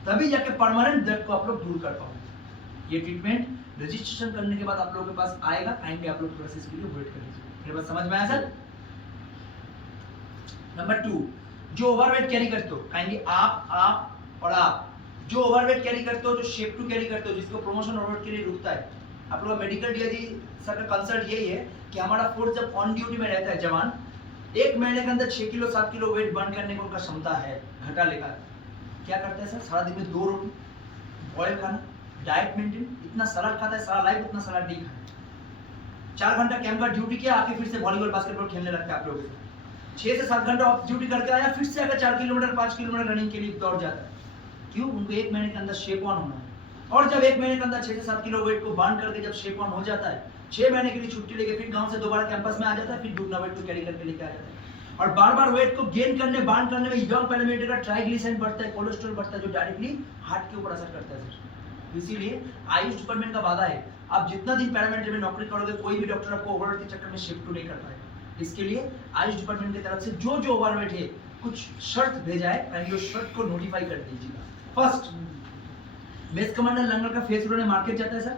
तभी जाके परमानेंट दर्द को आप लोग दूर कर पाओगे। ये ट्रीटमेंट रजिस्ट्रेशन करने के बाद आप लोगों के पास आएगा, काइंडली आप लोग थोड़ा सा इसके लिए वेट कर लीजिए। मेरे बात समझ में आया सर? नंबर 2, जो ओवरवेट कैरी करते हो, काइंडली आप और आप जो ओवरवेट कैरी करते हो, जो शेप टू कैरी करते हो, जिसको प्रमोशन ओवरवेट के लिए रुकता है, आप लोग का मेडिकल डीआईजी सर का कंसर्ट यही है कि हमारा फोर्स जब ऑन ड्यूटी में रहता है जवान, 1 महीने के अंदर 6 किलो 7 किलो वेट बर्न करने की उनका क्षमता है, घटा लेकर क्या करता है सर, सारा दिन में 2 रोटी ऑयल खाना, डाइट मेंटेन, इतना सलाद खाता है सारा लाइफ, उतना सलाद नहीं खाया, 4 घंटा कैंप का ड्यूटी किया, आके फिर से वॉलीबॉल बास्केटबॉल खेलने लगता है आप लोगों के साथ, 6 से 7 घंटा ऑफ ड्यूटी करके आया, फिर से आकर 4 किलोमीटर 5 किलोमीटर रनिंग के लिए दौड़ जाता है। क्यों? उनको 1 महीने के अंदर शेप ऑन होना है, और जब 1 महीने के अंदर 6 से 7 किलो वेट को बर्न करके जब शेप ऑन हो जाता है, 6 महीने के लिए छुट्टी लेके फिर गांव से दोबारा कैंपस में आ जाता है, फिर दुगना वेट को कैरी करके लेके आ जाता है, और बार बार वेट को गेन करने बर्न करने में यंग पैरामीटर का ट्राइग्लिसराइड बढ़ता है, कोलेस्ट्रॉल बढ़ता है, जो डायरेक्टली हार्ट के ऊपर असर करता है सर। इसीलिए आयुष डिपार्टमेंट का वादा है, आप जितना दिन पैरामेडिकल में नौकरी करोगे, कोई भी डॉक्टर आपको ओवरवेट के चक्कर में शिफ्ट नहीं कर पाएगा। इसके लिए आयुष डिपार्टमेंट की तरफ से जो जो ओवरवेट है कुछ शर्त भेजा है, पहले उस शर्त को नोटिफाई कर दीजिएगा। फर्स्ट, बेस कमांडर लंगर का फेस उन्होंने मार्केट जाता है सर,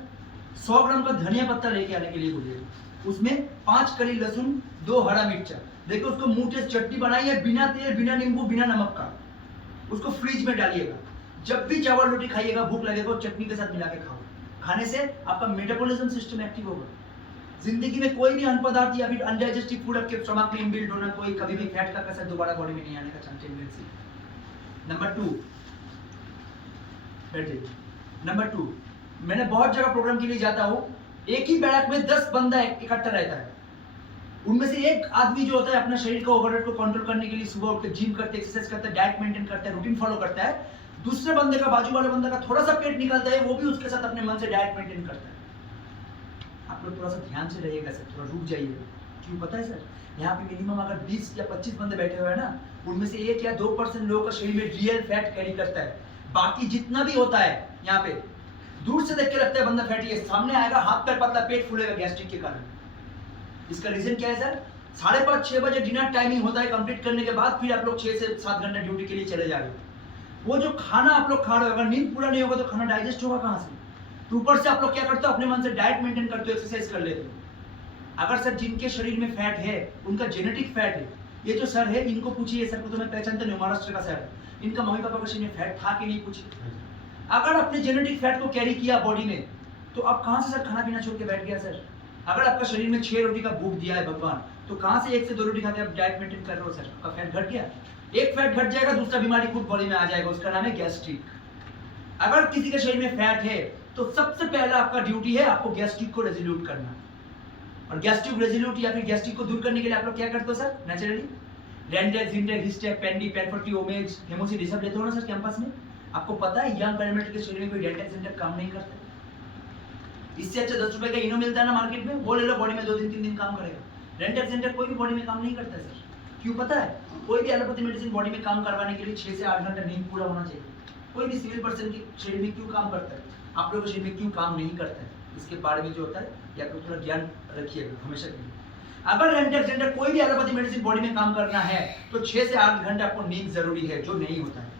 100 ग्राम का धनिया पत्ता लेके आने के लिए बोलिए, उसमें 5 कली लहसुन, 2 हरा मिर्चा, देखो उसको मुंह से चटनी बनाई है, बिना तेल बिना नींबू बिना नमक का, उसको फ्रिज में डालिएगा, जब भी चावल रोटी खाइएगा भूख लगेगा चटनी के साथ मिला के खाओ, खाने से आपका मेटाबॉलिज्म सिस्टम एक्टिव होगा। जिंदगी में कोई भी अन्न पदार्थ या फिर अनडाइजेस्टिव फूड आपके स्टमक में इनबिल्ट होना, कोई कभी भी फैट का कसर दोबारा बॉडी में नहीं आने का चांस टेंडेंसी। नंबर 2, नंबर 2, मैंने बहुत जगह प्रोग्राम के लिए जाता हूँ, एक ही बैरक में 10 बंदा इकट्ठा रहता है, उनमें से एक आदमी जो होता है अपना शरीर का ओवरवेट को कंट्रोल करने के लिए सुबह उठ के जिम करते हैं, एक्सरसाइज करता है, डाइट मेंटेन करता है, रूटीन फॉलो करता है, दूसरे बंदे का, बाजू वाले बंदे का थोड़ा सा पेट निकलता है, वो भी उसके साथ अपने मन से डाइट मेंटेन करता है। आप लोग थोड़ा सा ध्यान से रहिएगा सर, थोड़ा रुक जाइएगा। क्यों पता है सर, यहाँ पे मिनिमम अगर 20 या 25 बंदे बैठे हुए हैं ना, उनमें से 1 या 2% लोगों का शरीर में रियल फैट कैरी करता है, बाकी जितना भी होता है यहाँ पे दूर से देख के लगता है बंदा फैटी है, सामने आएगा हाथ पैर पतला, पेट फूलेगा गैस्ट्रिक के कारण। इसका रीजन क्या है सर, 5:30-6 बजे डिनर टाइमिंग होता है, कंप्लीट करने के बाद फिर आप लोग 6 से 7 घंटे ड्यूटी के लिए चले जा रहे हो। वो जो खाना आप लोग खा रहे हो, अगर नींद पूरा नहीं होगा तो खाना डाइजेस्ट होगा कहाँ से? तो ऊपर से आप लोग क्या करते हो, अपने मन से डाइट मेंटेन करते हो, एक्सरसाइज कर लेते हो। अगर सर जिनके शरीर में फैट है, उनका जेनेटिक फैट है, ये जो सर है इनको पूछिए, सर को तो मैं पहचानता नहीं, महाराष्ट्र का सर, इनका मम्मी पापा का शरीर में फैट था कि नहीं पूछिए। अगर अपने जेनेटिक फैट को कैरी किया बॉडी में, तो आप कहाँ से सर खाना पीना छोड़ के बैठ गया सर? अगर आपका शरीर में 6 रोटी का भूख दिया है भगवान, तो कहाँ से 1 से 2 रोटी खा के आप डाइट मेंटेन कर रहे हो सर? आपका फैट घट गया, एक फैट घट जाएगा, दूसरा बीमारी खुद बॉडी में आ जाएगा, उसका नाम है गैस्ट्रिक। अगर किसी के शरीर में फैट है तो सबसे पहला आपका ड्यूटी है आपको गैस्ट्रिक को रेजोल्यूट करना। और गैस्ट्रिक रेजोल्यूट या फिर गैस्ट्रिक को दूर करने के लिए आप लोग क्या करते हो सर? नेचुरली रेंडेक्स, जिंडेक्स, हिस्टेक, पेंडी, पेनफोर्टी, ओमेज, हेमोसिड, ये सब लेते हो ना सर कैंपस में? आपको पता है यंग पैरामेडिक के शरीर में कोई रेंडेक्स जिंडेक्स काम नहीं करता। इससे अच्छा 10 रुपए का इनो मिलता है ना मार्केट में, वो ले लो, बॉडी में 2 दिन 3 दिन काम करेगा। रेंडेक्स जिंडेक्स कोई भी बॉडी में काम नहीं करता है सर। क्यों पता है? कोई भी एलोपैथी मेडिसिन बॉडी में काम करवाने के लिए 6 से 8 घंटा नींद पूरा होना चाहिए। कोई भी सिविल पर्सन के शरीर में क्यों काम करता है, आप लोगों के शरीर में क्यों काम नहीं करता है, इसके बारे में जो होता है ये आप लोग थोड़ा ज्ञान रखिएगा हमेशा के लिए। अगर रेंडेक्स जिंडेक्स कोई भी एलोपैथी मेडिसिन बॉडी में काम करना है तो 6 से 8 घंटे आपको नींद जरूरी है, जो नहीं होता है।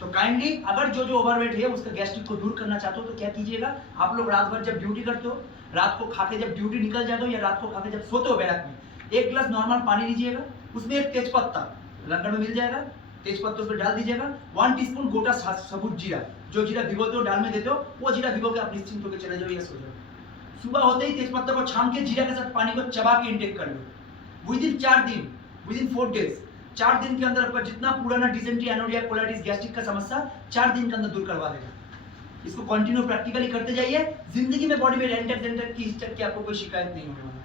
तो काइंडली अगर जो जो ओवरवेट है उसका गैस्ट्रिक को दूर करना चाहते हो तो क्या कीजिएगा, आप लोग रात भर जब ड्यूटी करते हो, रात को खा के जब ड्यूटी निकल जाते हो या रात को खा के जब सोते हो बैरक में, 1 गिलास नॉर्मल पानी लीजिएगा, उसमें एक तेजपत्ता लंगर में मिल जाएगा, तेजपत्ता उसमें डाल दीजिएगा, 1 टीस्पून गोटा सबूत जीरा, जो जीरा भिगोते हो डाल में देते हो, वो जीरा भिगो के आप निश्चिंत होकर चले जाओ या सो जाओ। सुबह होते ही तेजपत्ता को छान के जीरा के साथ पानी को चबा के इंटेक कर लो। विदिन 4 दिन, विदिन 4 डेज, 4 दिन के अंदर आपका जितना पुराना डिसेंट्री, एनोरिया, कोलाइटिस, गैस्ट्रिक का समस्या 4 दिन के अंदर दूर करवा देगा। इसको कंटिन्यू प्रैक्टिकली करते जाइए, जिंदगी में बॉडी में रेंडेक्स की हिस्टेक की आपको कोई शिकायत नहीं होने वाला।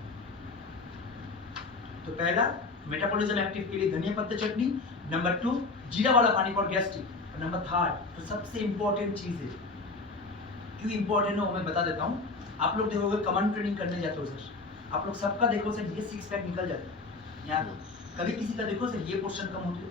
तो पहला मेटाबॉलिज्म एक्टिव के लिए धनिया पत्ता चटनी, नंबर 2 जीरा वाला पानी फॉर गैस्ट्रिक, और नंबर 3 तो सबसे इंपॉर्टेंट चीज है, क्यों इंपॉर्टेंट है वो मैं बता देता हूँ। आप लोग देखोगे कमांड ट्रेनिंग करने जाते हो सर, आप लोग सबका देखो सर ये 6 पैक निकल जाता है यहाँ। कभी किसी का देखो सर ये पोर्शन कम होती है,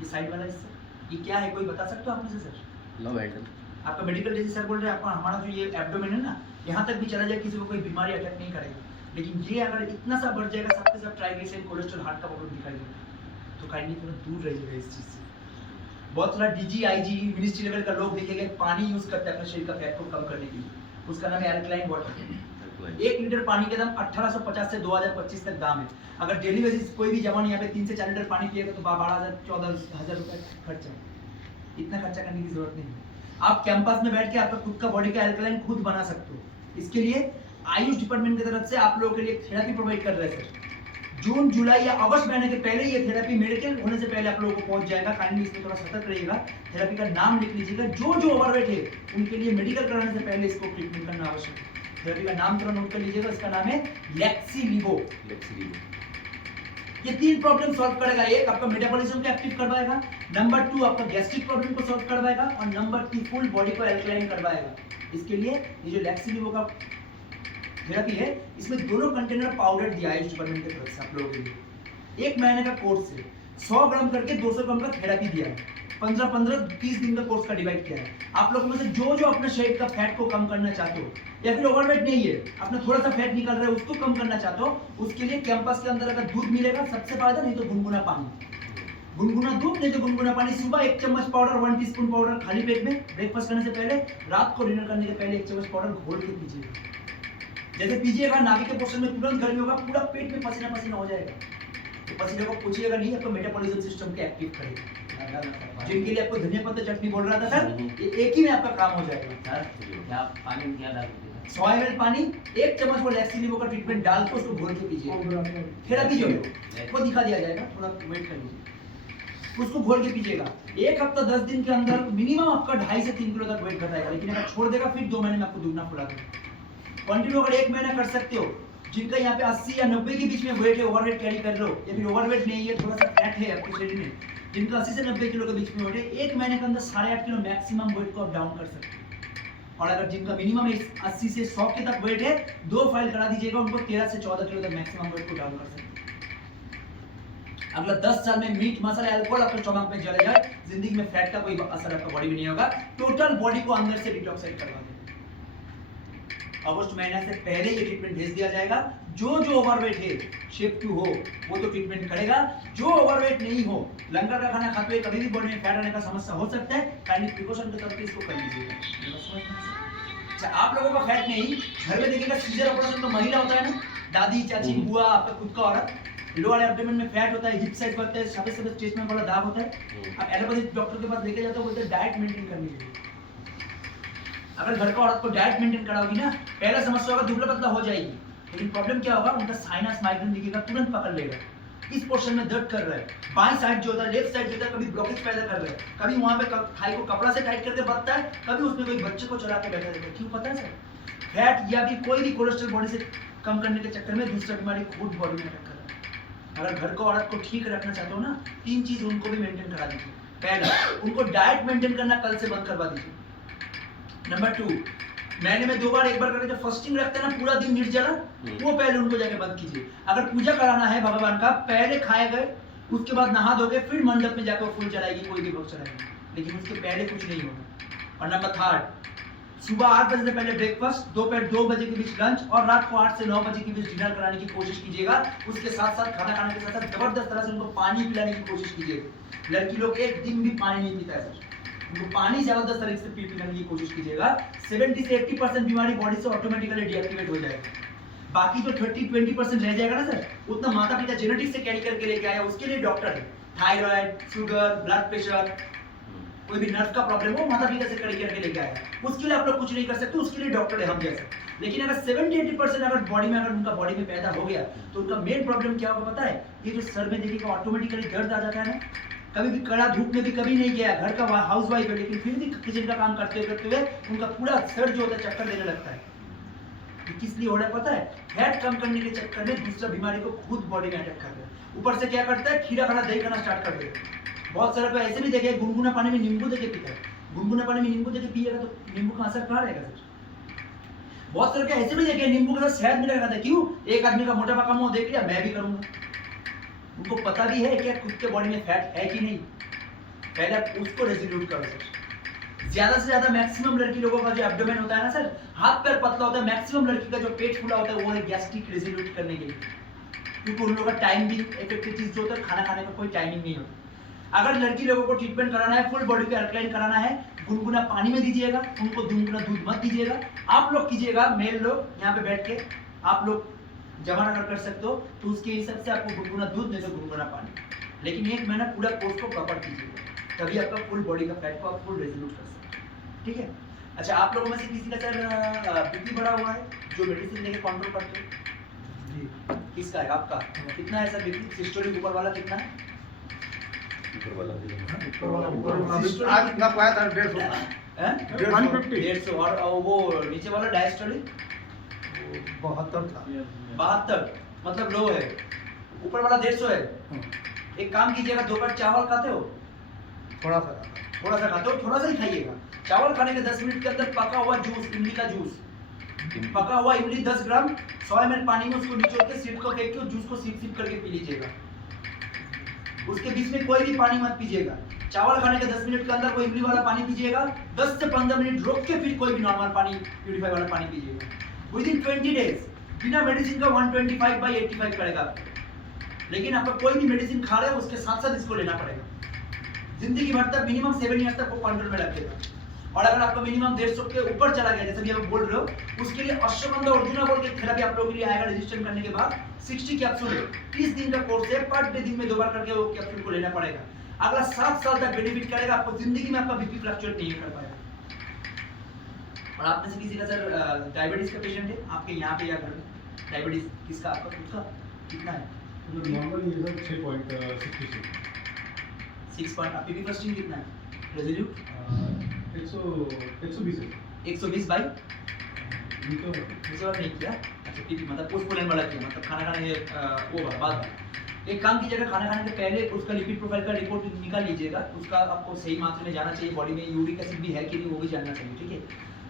ये साइड वाला हिस्सा, ये क्या है कोई बता सकते हो आप मुझे सर? Love item. आपका मेडिकल जैसे सर बोल रहे हैं आपका, हमारा जो ये एब्डोमेन है ना, यहाँ तक भी चला जाए किसी को कोई बीमारी अटैक नहीं करेगा। लेकिन ये अगर इतना सा बढ़ जाएगा सबके सब ट्राइग्लिसराइड कोलेस्ट्रॉल हार्ट का प्रॉब्लम दिखाई देगा, तो काइंडली थोड़ा दूर रहिएगा इस चीज से। बहुत सारा डीजी आईजी मिनिस्ट्री लेवल का लोग देखेंगे पानी यूज करता है अपने शरीर का फैट को कम करने के लिए, उसका नाम है अल्कलाइन वाटर। 1 लीटर पानी का दाम 1850 से 2025 तक दाम है। अगर डेली बेसिस कोई भी जवान यहाँ पे 3 से 4 लीटर पानी पिएगा तो 12,000 14,000 रुपए खर्चा। इतना खर्चा करने की जरूरत नहीं है। आप कैंपस में बैठ के आपका खुद का बॉडी का अल्कलाइन खुद बना सकते हो। इसके लिए आयुष डिपार्टमेंट की तरफ से आप लोगों के लिए थेरेपी प्रोवाइड कर रहे हैं सर। जून जुलाई या अगस्त महीने के पहले ये थेरेपी मेडिकल होने से पहले आप लोगों को पहुंच जाएगा। काइंडली इसमें थोड़ा सतर्क रहिएगा। थेरेपी का नाम लिख लीजिएगा। जो ओवरवेट है उनके लिए मेडिकल कराने से पहले इसको ट्रीटमेंट करना आवश्यक है। थेरेपी का नाम थोड़ा नोट कर लीजिएगा। इसका नाम है लेक्सिलिवो। ये 3 प्रॉब्लम सॉल्व करेगा। एक आपका मेटाबॉलिज्म को एक्टिव करवाएगा, नंबर 2 आपका गैस्ट्रिक प्रॉब्लम को सॉल्व करवाएगा और नंबर 3 फुल बॉडी को अल्कलाइन करवाएगा। इसके लिए ये जो लेक्सिलिवो का थेरेपी है इसमें दोनों कंटेनर पाउडर दिया है डिपार्टमेंट की तरफ से आप लोगों के लिए। 1 महीने का कोर्स है, 100 ग्राम करके 200 ग्राम का थेरेपी दिया है। 15-15 30 दिन का कोर्स का डिवाइड किया है। आप लोगों में से जो अपने शरीर का फैट को कम करना चाहते हो या फिर ओवरवेट नहीं है, अपना थोड़ा सा फैट निकल रहा है उसको कम करना चाहते हो, उसके लिए कैंपस के अंदर अगर दूध मिलेगा सबसे फायदा, नहीं तो गुनगुना पानी, गुनगुना दूध नहीं तो गुनगुना पानी। सुबह 1 चम्मच पाउडर 1 टीस्पून पाउडर खाली पेट में ब्रेकफास्ट करने से पहले, रात को डिनर करने के पहले 1 चम्मच पाउडर घोल के पीजिएगा। जैसे पीजिएगा नाभि के पोर्शन में तुरंत गर्मी होगा, पूरा पेट में पसीना पसीना हो जाएगा। तो पसीने को पूछिएगा नहीं, आपको मेटाबॉलिज्म सिस्टम के एक्टिव करेगा। जिनके लिए आपको धनिया पत्ता चटनी बोल रहा था सर, ये एक ही में आपका काम हो जाएगा। सर क्या पानी में क्या डालोगे? 100 ml पानी 1 चम्मच वो लेक्सिलिवो का ट्रीटमेंट डाल के उसको घोल के पीजिएगा। थेरेपी जो है वो दिखा दिया जाएगा, थोड़ा वेट कर लीजिए। उसको घोल के पीजिएगा। 1 हफ्ता 10 दिन के अंदर मिनिमम आपका 2.5 से 3 किलो तक वेट घटाएगा। लेकिन अगर छोड़ देगा फिर 2 महीने में आपको दुगना फुला देगा। कंटिन्यू अगर 1 महीना कर सकते हो, जिनका यहाँ पे 80 या 90 के बीच में वेट है, ओवरवेट कैरी कर रहे हो या फिर ओवरवेट नहीं है, थोड़ा सा फैट है आपके शरीर में, जिनका 80 से 90 किलो के बीच में वेट है, 1 महीने के अंदर 8.5 किलो मैक्सिमम वेट को आप डाउन कर सकते हो। और अगर जिनका मिनिमम 80 से 100 के तक वेट है, 2 फाइल करा दीजिएगा, उनको 13 से 14 किलो तक मैक्सिमम वेट को डाउन कर सकते हो। अगला 10 साल में मीट मसाला अल्कोहल आपके स्टमक में चले जाए, जिंदगी में फैट का कोई असर आपका बॉडी में नहीं होगा। टोटल बॉडी को अंदर से डिटॉक्सिफाई करवा देगा। अगस्त महीने से पहले ये ट्रीटमेंट भेज दिया जाएगा। जो ओवरवेट है, शेप 2 हो, वो तो ट्रीटमेंट करेगा। जो ओवरवेट नहीं हो, लंका का खाना खाते हुए कभी भी बॉडी में फैट आने का समस्या हो सकता है, काइंडली प्रिकॉशन के तौर पे इसको कर लीजिएगा। अच्छा, आप लोगों का फैट नहीं, घर में देखिएगा सीजर ऑपरेशन तो महिला होता है ना, दादी चाची बुआ, आपका खुद का औरत, लोअर एब्डोमेन में फैट होता है, हिप साइज बढ़ता है, सफेद चेस्ट में बड़ा दाग होता है। आप एलोपैथिक डॉक्टर के पास लेके जाते हो, बोलते हैं डाइट मेंटेन करनी चाहिए। अगर घर का औरत को डाइट मेंटेन कराओगी ना, पहला समस्या होगा दुबला पतला हो जाएगी, लेकिन प्रॉब्लम क्या होगा, उनका साइनस माइग्रेन दिखेगा, तुरंत पकड़ लेगा। इस पोर्शन में दर्द कर रहा है, बाएं साइड जो होता है, लेफ्ट साइड जो होता है, कभी ब्लॉकेज पैदा कर रहा है, कभी वहां पे थाई को कपड़ा से टाइट करके बचता है, कभी उसमें कोई बच्चे को चला के बैठा रहता है। क्यों पता है सर? फैट या भी कोई भी कोलेस्ट्रॉल बॉडी से कम करने के चक्कर में दूसरा बीमारी खुद बॉडी में अटैक कर रहा है। अगर घर को औरत को ठीक रखना चाहते हो ना, 3 चीज उनको भी मेंटेन करा दीजिए। पहला, उनको डाइट मेंटेन करना कल से बंद करवा दीजिए। नंबर 2, महीने में 2 बार 1 बार करके जो फास्टिंग रखते हैं ना, पूरा दिन निर्जला, वो पहले उनको जाके बंद कीजिए। अगर पूजा कराना है भगवान का, पहले खाए गए, उसके बाद नहा धोके फिर मंडप में जाकर फूल चढ़ाएगी, कोई भी भोग चढ़ाएगी, लेकिन उसके पहले कुछ नहीं होगा। और नंबर 3, सुबह 8 बजे से पहले ब्रेकफास्ट, दोपहर 2 बजे के बीच लंच और रात को 8 से 9 बजे के बीच डिनर कराने की कोशिश कीजिएगा। उसके साथ साथ खाना खाने के साथ साथ जबरदस्त तरह से उनको पानी पिलाने की कोशिश कीजिएगा। लड़की लोग एक दिन भी पानी नहीं पीता है सर, उनको पानी जबरदस्त तरह से पिलाने की कोशिश कीजिएगा। 70 से 80% बीमारी बॉडी से ऑटोमेटिकली डीएक्टिवेट हो जाएगा। बाकी तो 30-20% रह जाएगा ना सर, उतना माता पिता जेनेटिक्स से कैरी करके लेके आया, उसके लिए डॉक्टर है। थायराइड, शुगर, ब्लड प्रेशर, कोई भी नर्व का प्रॉब्लम हो, माता पिता से कैरी करके लेके आया, उसके लिए आप लोग कुछ नहीं कर सकते, उसके लिए डॉक्टर है हम जैसे। लेकिन अगर 70-80% अगर बॉडी में, अगर उनका बॉडी में पैदा हो गया, तो उनका मेन प्रॉब्लम क्या होगा पता है? ये जो सर में देखिएगा ऑटोमेटिकली दर्द आ जाता है ना, कभी भी कड़ा धूप में भी कभी नहीं गया, घर का हाउस वाइफ है, लेकिन फिर भी किचन का काम करते हुए उनका पूरा सर जो होता है चक्कर देने लगता है। ये किस लिए हो रहा है पता है? फैट कम करने के चक्कर में दूसरा बीमारी को खुद बॉडी में अटैक कर रहा है। ऊपर से क्या करता है? खीरा खाना, दही खाना स्टार्ट कर देता है। बहुत सारे को ऐसे भी देखे, गुनगुना पानी में नींबू देके पीता है। गुनगुना पानी में नींबू देके पिएगा तो नींबू का असर कहाँ रहेगा सर? बहुत सारे को ऐसे भी देखे, नींबू के साथ शहद मिला खाता है। क्यों? एक आदमी का मोटापा कम हो, देख लिया मैं भी करूंगा। उनको पता भी है कि खुद के बॉडी में फैट है कि नहीं, पहले आप उसको रेजिड्यूट करो सर। ज्यादा से ज्यादा मैक्सिमम लड़की लोगों का जो एब्डोमेन होता है ना सर, हाथ पैर पतला होता है, मैक्सिमम लड़की का जो पेट फूला होता है वो है गैस्ट्रिक रेजोल्यूट करने के लिए, क्योंकि उन लोगों का टाइम भी इफेक्टिव चीज जो होता है, खाना खाने का कोई टाइमिंग नहीं होता। अगर लड़की लोगों को ट्रीटमेंट कराना है, फुल बॉडी पे अल्कलाइन कराना है, गुनगुना पानी में दीजिएगा, उनको गुनगुना दूध मत दीजिएगा। आप लोग कीजिएगा, मेल लोग यहाँ पे बैठ के आप लोग जमा अगर कर सकते हो तो उसके हिसाब से आपको गुनगुना दूध नहीं तो गुनगुना पानी, लेकिन 1 महीना पूरा कोर्स को प्रॉपर कीजिएगा, तभी आपका फुल बॉडी का फैट को आप फुल रेजोल्यूट कर सकते हैं, ठीक है। अच्छा, आप लोगों में से किसी का सर बीपी बढ़ा हुआ है जो मेडिसिन लेके कंट्रोल करते हो? जी। किसका है? आपका कितना है सर बीपी? सिस्टोलिक ऊपर वाला कितना है? ऊपर वाला सिस्टोलिक आज ना पाया था 150 हैं? 150 150 और वो नीचे वाला डायस्टोलिक 72 था। 72 मतलब लो है, ऊपर वाला 150 है। एक काम कीजिएगा, दोपहर चावल खाते हो? थोड़ा सा था। थोड़ा सा खाते हो, थोड़ा सा ही खाइएगा। चावल खाने के 10 मिनट के अंदर पका हुआ जूस, इमली का जूस, पका हुआ इमली 10 ग्राम 100 ml पानी में उसको निचोड़ के सीप को फेंक के जूस को सीप सीप करके पी लीजिएगा। उसके बीच में कोई भी पानी मत पीजिएगा। चावल खाने के 10 मिनट के अंदर कोई इमली वाला पानी पीजिएगा, 10 से 15 मिनट रोक के फिर कोई भी नॉर्मल पानी, प्यूरिफाई वाला पानी पीजिएगा। विदिन 20 डेज बिना मेडिसिन का 125/85 करेगा। लेकिन आपका कोई भी मेडिसिन खा रहे हो उसके साथ साथ इसको लेना पड़ेगा। जिंदगी भर तक मिनिमम 7 ईयर्स तक वो कंट्रोल में रखेगा। और अगर आपका मिनिमम 150 के ऊपर चला गया, जैसे भी आप बोल रहे हो, उसके लिए अश्वगंधा अर्जुना बोल के थेरेपी आप लोगों के लिए आएगा। रजिस्ट्रेशन करने के बाद 60 कैप्सूल 30 दिन का कोर्स है, पर डे दिन में 2 बार करके वो कैप्सूल को लेना पड़ेगा। अगला 7 साल तक बेनिफिट करेगा आपको, जिंदगी में आपका बीपी फ्लक्चुएट नहीं कर पाएगा। और आप में से किसी का सर डायबिटीज का पेशेंट है आपके यहाँ पे या घर में? डायबिटीज किसका? आपका खुद का? कितना है? नॉर्मल ये सब 6.66 6 पॉइंट। पीपी फास्टिंग कितना है? रेजोल्यूट 120 है। 120 बाई ये तो इस बार नहीं किया। अच्छा, पीपी मतलब पोस्टपोन वाला किया, मतलब खाना खाने के वो बाद। एक काम कीजिएगा, खाना खाने के पहले उसका लिपिड प्रोफाइल का रिपोर्ट निकाल लीजिएगा। उसका आपको सही मात्रा में जाना चाहिए, बॉडी में यूरिक एसिड भी है कि नहीं वो भी जानना चाहिए, ठीक है।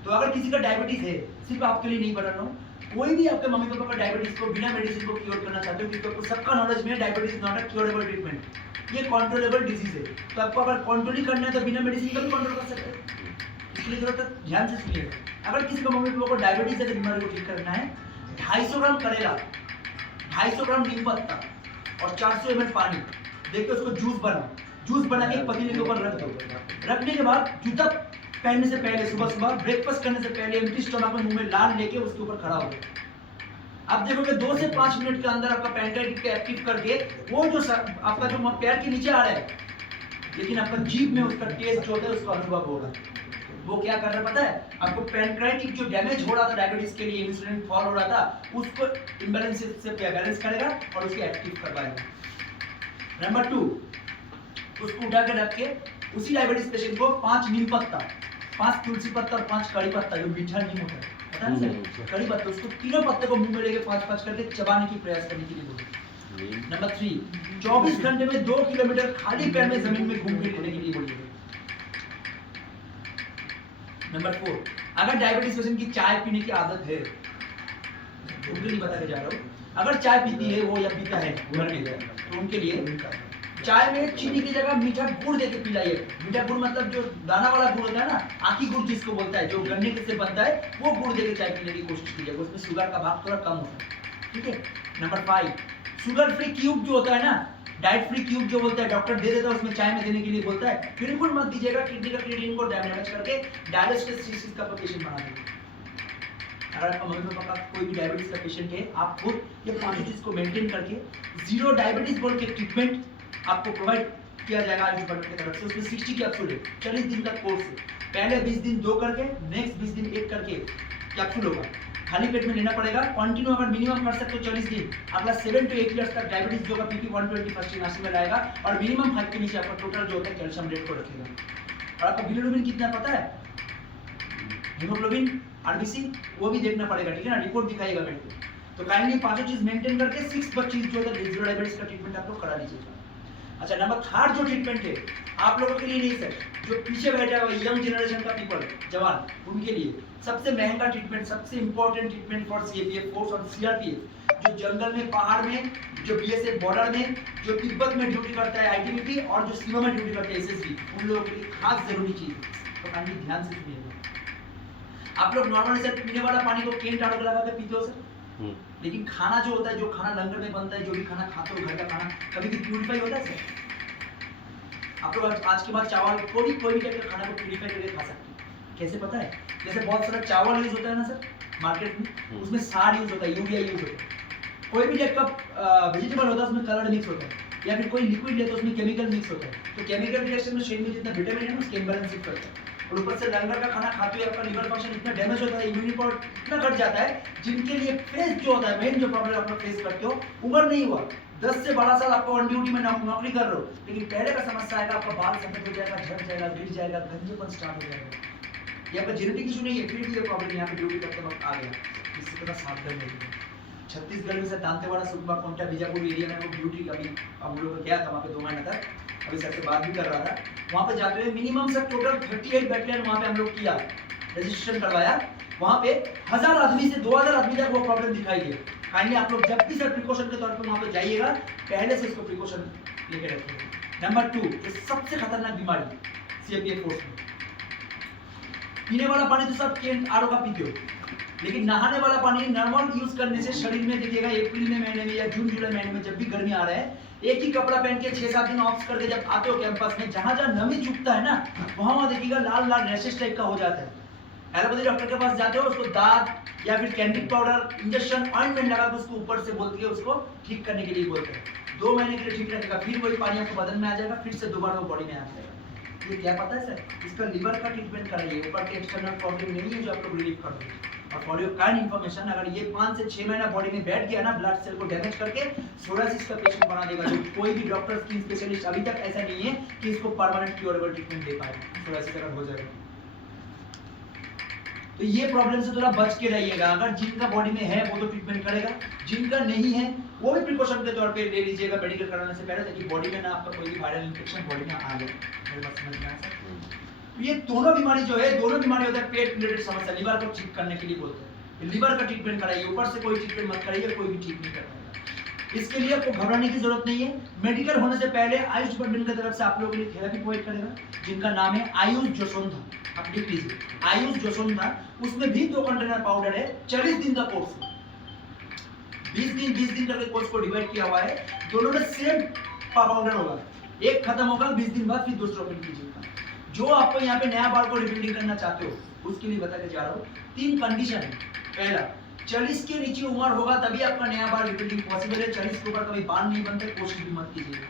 तो अगर किसी का डायबिटीज है, सिर्फ आपके लिए नहीं बता रहा हूँ, कोई भी आपके मम्मी पापा का डायबिटीज को बिना मेडिसिन को क्योर करना चाहते हो, क्योंकि आपको सबका नॉलेज में diabetes not a curable treatment, ये कंट्रोलेबल डिजीज है। तो आपको अगर कंट्रोल ही करना है तो बिना मेडिसिन का भी कंट्रोल कर सकते हैं। इसलिए जरूरत है ध्यान से सुनिएगा। अगर किसी का मम्मी पापा को डायबिटीज है तो बीमारी को ठीक करना है, 250 ग्राम करेला, 250 ग्राम नीम पत्ता और 400 ml पानी देके उसको जूस बना के एक पतीले के ऊपर रख दो। रखने के बाद जूता पहनने से पहले सुबह ब्रेकफास्ट करने से पहले एम्प्टी स्टमक में मुंह में लाल लेके उसके ऊपर खड़ा हो गया। आप देखोगे 2 से 5 मिनट के अंदर आपका पैनक्रियाटिक को एक्टिव करके वो जो आपका जो पैर के नीचे आ रहा है, लेकिन आपका जीभ में उसका टेस्ट जो होता है उसका अनुभव होगा। वो क्या कर रहा है पता है? आपको पैनक्रियाटिक जो डैमेज हो रहा था डायबिटीज के लिए, इंसुलिन फॉल हो रहा था, उसको इम्बैलेंस से बैलेंस करेगा और उसको एक्टिव करवाएगा। नंबर 2, उसको उठा के रख के उसी डायबिटीज पेशेंट को 5 नीम पत्ता, 5 तुलसी पत्ता और 5 कड़ी पत्ता, जो मीठा नीम होता है, पता है सर? कड़ी पत्ता, उसको तीनों पत्ते को मुंह में लेके 5-5 करके चबाने की प्रयास करने के लिए बोलिए। नंबर 3, 24 घंटे में 2 किलोमीटर खाली पैर में जमीन में घूम फिर लेने के लिए बोलिए। नंबर 4, अगर डायबिटीज पेशेंट की चाय पीने की आदत है, उनके लिए बता के जा रहा हूँ, अगर चाय पीती है वो या पीता है घर में, तो उनके लिए चाय में चीनी की जगह मीठा गुड़ देके पिलाइए। मीठा गुड़ मतलब जो दाना वाला गुड़ होता है ना, आकी गुड़ जिसको बोलता है, जो गन्ने से बनता है, वो गुड़ देके चाय पीने की कोशिश कीजिएगा, उसमें शुगर का भाग थोड़ा कम होता है, ठीक है। नंबर 5, शुगर फ्री क्यूब जो होता है ना, डाइट फ्री क्यूब जो बोलता है, डॉक्टर दे देता है उसमें चाय में देने के लिए बोलता है, बिल्कुल मत दीजिएगा। किडनी का क्रिएटिनिन को डैमेज करके डायलिसिस का पेशेंट बना देगा। अगर आपका मम्मी पापा का कोई भी डायबिटीज का पेशेंट है, आप खुद ये 5 चीज को मेंटेन करके जीरो डायबिटीज बोल के ट्रीटमेंट आपको प्रोवाइड किया जाएगा आयुष भारत की तरफ से। उसमें 60 कैप्सूल है, 40 दिन का कोर्स है। पहले 20 दिन 2 करके, नेक्स्ट 20 दिन 1 करके कैप्सूल होगा, खाली पेट में लेना पड़ेगा। कंटिन्यू अगर मिनिमम कर सकते हो 40 दिन, अगला 7 to 8 इयर्स तक डायबिटीज जो का पीपी 120 फर्स्ट राशि में लाएगा और मिनिमम 5 के नीचे आपका टोटल जो होता है कैल्शियम रेट को रखेगा। और आपका बिलिरुबिन कितना पता है? हीमोग्लोबिन, आरबीसी, वो भी देखना पड़ेगा, ठीक है ना, रिपोर्ट दिखाइएगा मेरे को। तो काइंडली 5 चीज मेंटेन करके 6 चीज जो है जीरो डायबिटीज का ट्रीटमेंट आप लोग करा लीजिएगा। अच्छा, नंबर 3 जो ट्रीटमेंट है आप लोगों के लिए नहीं सर, जो पीछे बैठा हुआ यंग जनरेशन का पीपल, जवान, उनके लिए सबसे महंगा ट्रीटमेंट, सबसे important treatment for CAPF force और सीआरपीएफ, जो जंगल में, पहाड़ में, जो बीएसएफ बॉर्डर में, जो तिब्बत में ड्यूटी करता है आईटीबीपी, और जो सीमा में ड्यूटी करता है एसएसबी, उन लोगों के लिए खास जरूरी चीज तो काइंडली ध्यान से सुनिएगा। आप लोग नॉर्मली सर पीने वाला पानी को केन टाड़ो के लगा के पीते हो सर, लेकिन खाना जो होता है, जो खाना लंगर में बनता है, जो भी खाना खाते हो घर का खाना, कभी भी प्यूरिफाई होता है सर? आप लोग आज के बाद चावल कोई भी टाइप का खाना को प्यूरिफाई करके खा सकते हैं। कैसे पता है? जैसे बहुत सारा चावल यूज होता है ना सर मार्केट में, उसमें सार यूज होता है, यूरिया यूज होता है। कोई भी टाइप का वेजिटेबल होता है उसमें कलर मिक्स होता है, या फिर कोई लिक्विड ले तो उसमें केमिकल मिक्स होता है। तो केमिकल रिएक्शन में शरीर में जितना विटामिन है ना उसके इम्बैलेंस करता है। और ऊपर से लंगर का खाना खाते हुए आपका लिवर फंक्शन इतना डैमेज होता है, इम्यूनिटी पावर इतना घट जाता है, जिनके लिए फेस जो होता है, मेन जो प्रॉब्लम आप लोग फेस करते हो, उम्र नहीं हुआ 10 से 12 साल आपको ऑन ड्यूटी में नौकरी कर रहे हो, लेकिन पहले का समस्या आएगा, आपका बाल सफेद हो जाएगा, झड़ जाएगा, गिर जाएगा, गंजेपन स्टार्ट हो जाएगा। ये आपका जेनेटिक इशू नहीं है, फिर भी ये प्रॉब्लम यहाँ पे ड्यूटी करते वक्त आ गया। इससे थोड़ा सावधान रहिए। छत्तीसगढ़ में से दांतेवाड़ा, सुकमा, कोंटा, बीजापुर एरिया में वो ड्यूटी अभी हम लोग गया था वहाँ पे 2 महीने तक, अभी सर से बात भी कर रहा था। वहाँ पे जाते हुए मिनिमम सर टोटल 38 बैटलियन वहाँ पे हम लोग किया, रजिस्ट्रेशन करवाया। वहाँ पे 1000 आदमी से 2000 आदमी तक वो प्रॉब्लम दिखाई दिए। काइंडली आप लोग जब भी सर प्रिकॉशन के तौर पे वहाँ पे जाइएगा, पहले से इसको प्रिकॉशन लेके रखिएगा। नंबर 2, जो सबसे खतरनाक बीमारी सीएपीएफ फोर्स में, पीने वाला पानी तो सब केन आरओ का पीते हो, लेकिन नहाने वाला पानी नॉर्मल यूज करने से शरीर में देखिएगा अप्रैल में महीने में या जून जुलाई महीने में जब भी गर्मी आ रहा है, एक ही कपड़ा पहन के 6-7 दिन ऑफ करके जब आते हो कैंपस में, जहां जहां नमी चुभता है ना, वहां देखिएगा लाल लाल रैशेस टाइप का हो जाता है। एलोपैथी डॉक्टर के पास जाते हो, उसको दांत या फिर कैंडिड पाउडर, इंजेक्शन, ऑइंटमेंट लगा के उसको ऊपर से बोलते हैं, उसको ठीक करने के लिए बोलते हैं। 2 महीने के लिए ठीक रहेगा, फिर वही पानी आपको बदन में आ जाएगा, फिर से दोबारा वो बॉडी में आ जाएगा। ये क्या पता है सर? इसका लिवर का ट्रीटमेंट कराइए, ऊपर के एक्सटर्नल प्रॉब्लम नहीं है जो आप लोग रिलीव कर दो। और फॉर योर काइंड इन्फॉर्मेशन, अगर ये 5 से 6 महीना बॉडी में बैठ गया ना, ब्लड सेल को डैमेज करके सोरासिस का पेशेंट बना देगा। जो कोई भी डॉक्टर, स्किन स्पेशलिस्ट अभी तक ऐसा नहीं है कि इसको परमानेंट क्योरेबल ट्रीटमेंट दे पाए। सोरासिस अगर हो जाएगा तो ये प्रॉब्लम से थोड़ा बच के रहिएगा। अगर जिनका बॉडी में है वो तो ट्रीटमेंट करेगा, जिनका नहीं है वो भी प्रिकॉशन के तौर पे ले लीजिएगा मेडिकल कराने से पहले, ताकि बॉडी में ना आपका कोई भी वायरल इन्फेक्शन बॉडी में आ जाए। मेरी बात समझ में आया सर? ये दोनों बीमारी जो है, दोनों बीमारी होता है पेट रिलेटेड समस्या, लिवर को ठीक करने के लिए बोलते हैं। लिवर का ट्रीटमेंट कराइए, ऊपर से कोई ट्रीटमेंट मत कराइए, कोई भी ठीक नहीं कर पाएगा। इसके लिए आपको घबराने की जरूरत नहीं है। मेडिकल होने से पहले आयुष डिपार्टमेंट की तरफ से आप लोगों के लिए थेरेपी प्रोवाइड करेगा, जिनका नाम है आयुष जोशोंधा। आप लिख लीजिए आयुष जोशोंधा। उसमें भी 2 कंटेनर पाउडर है, 40 दिन का कोर्स है, 20 दिन करके कोर्स को डिवाइड किया हुआ है। दोनों में सेम पाउडर होगा, एक खत्म होगा 20 दिन बाद, फिर दूसरा ओपन कीजिएगा। जो आपको यहाँ पे नया बाल को रिबिल्डिंग करना चाहते हो, उसके लिए बता के जा रहा हूँ। 3 कंडीशन है। पहला, 40 के नीचे उम्र होगा तभी आपका नया बाल रिबिल्डिंग पॉसिबल है। 40 के ऊपर कभी बाल नहीं बनते, कोशिश भी मत कीजिएगा।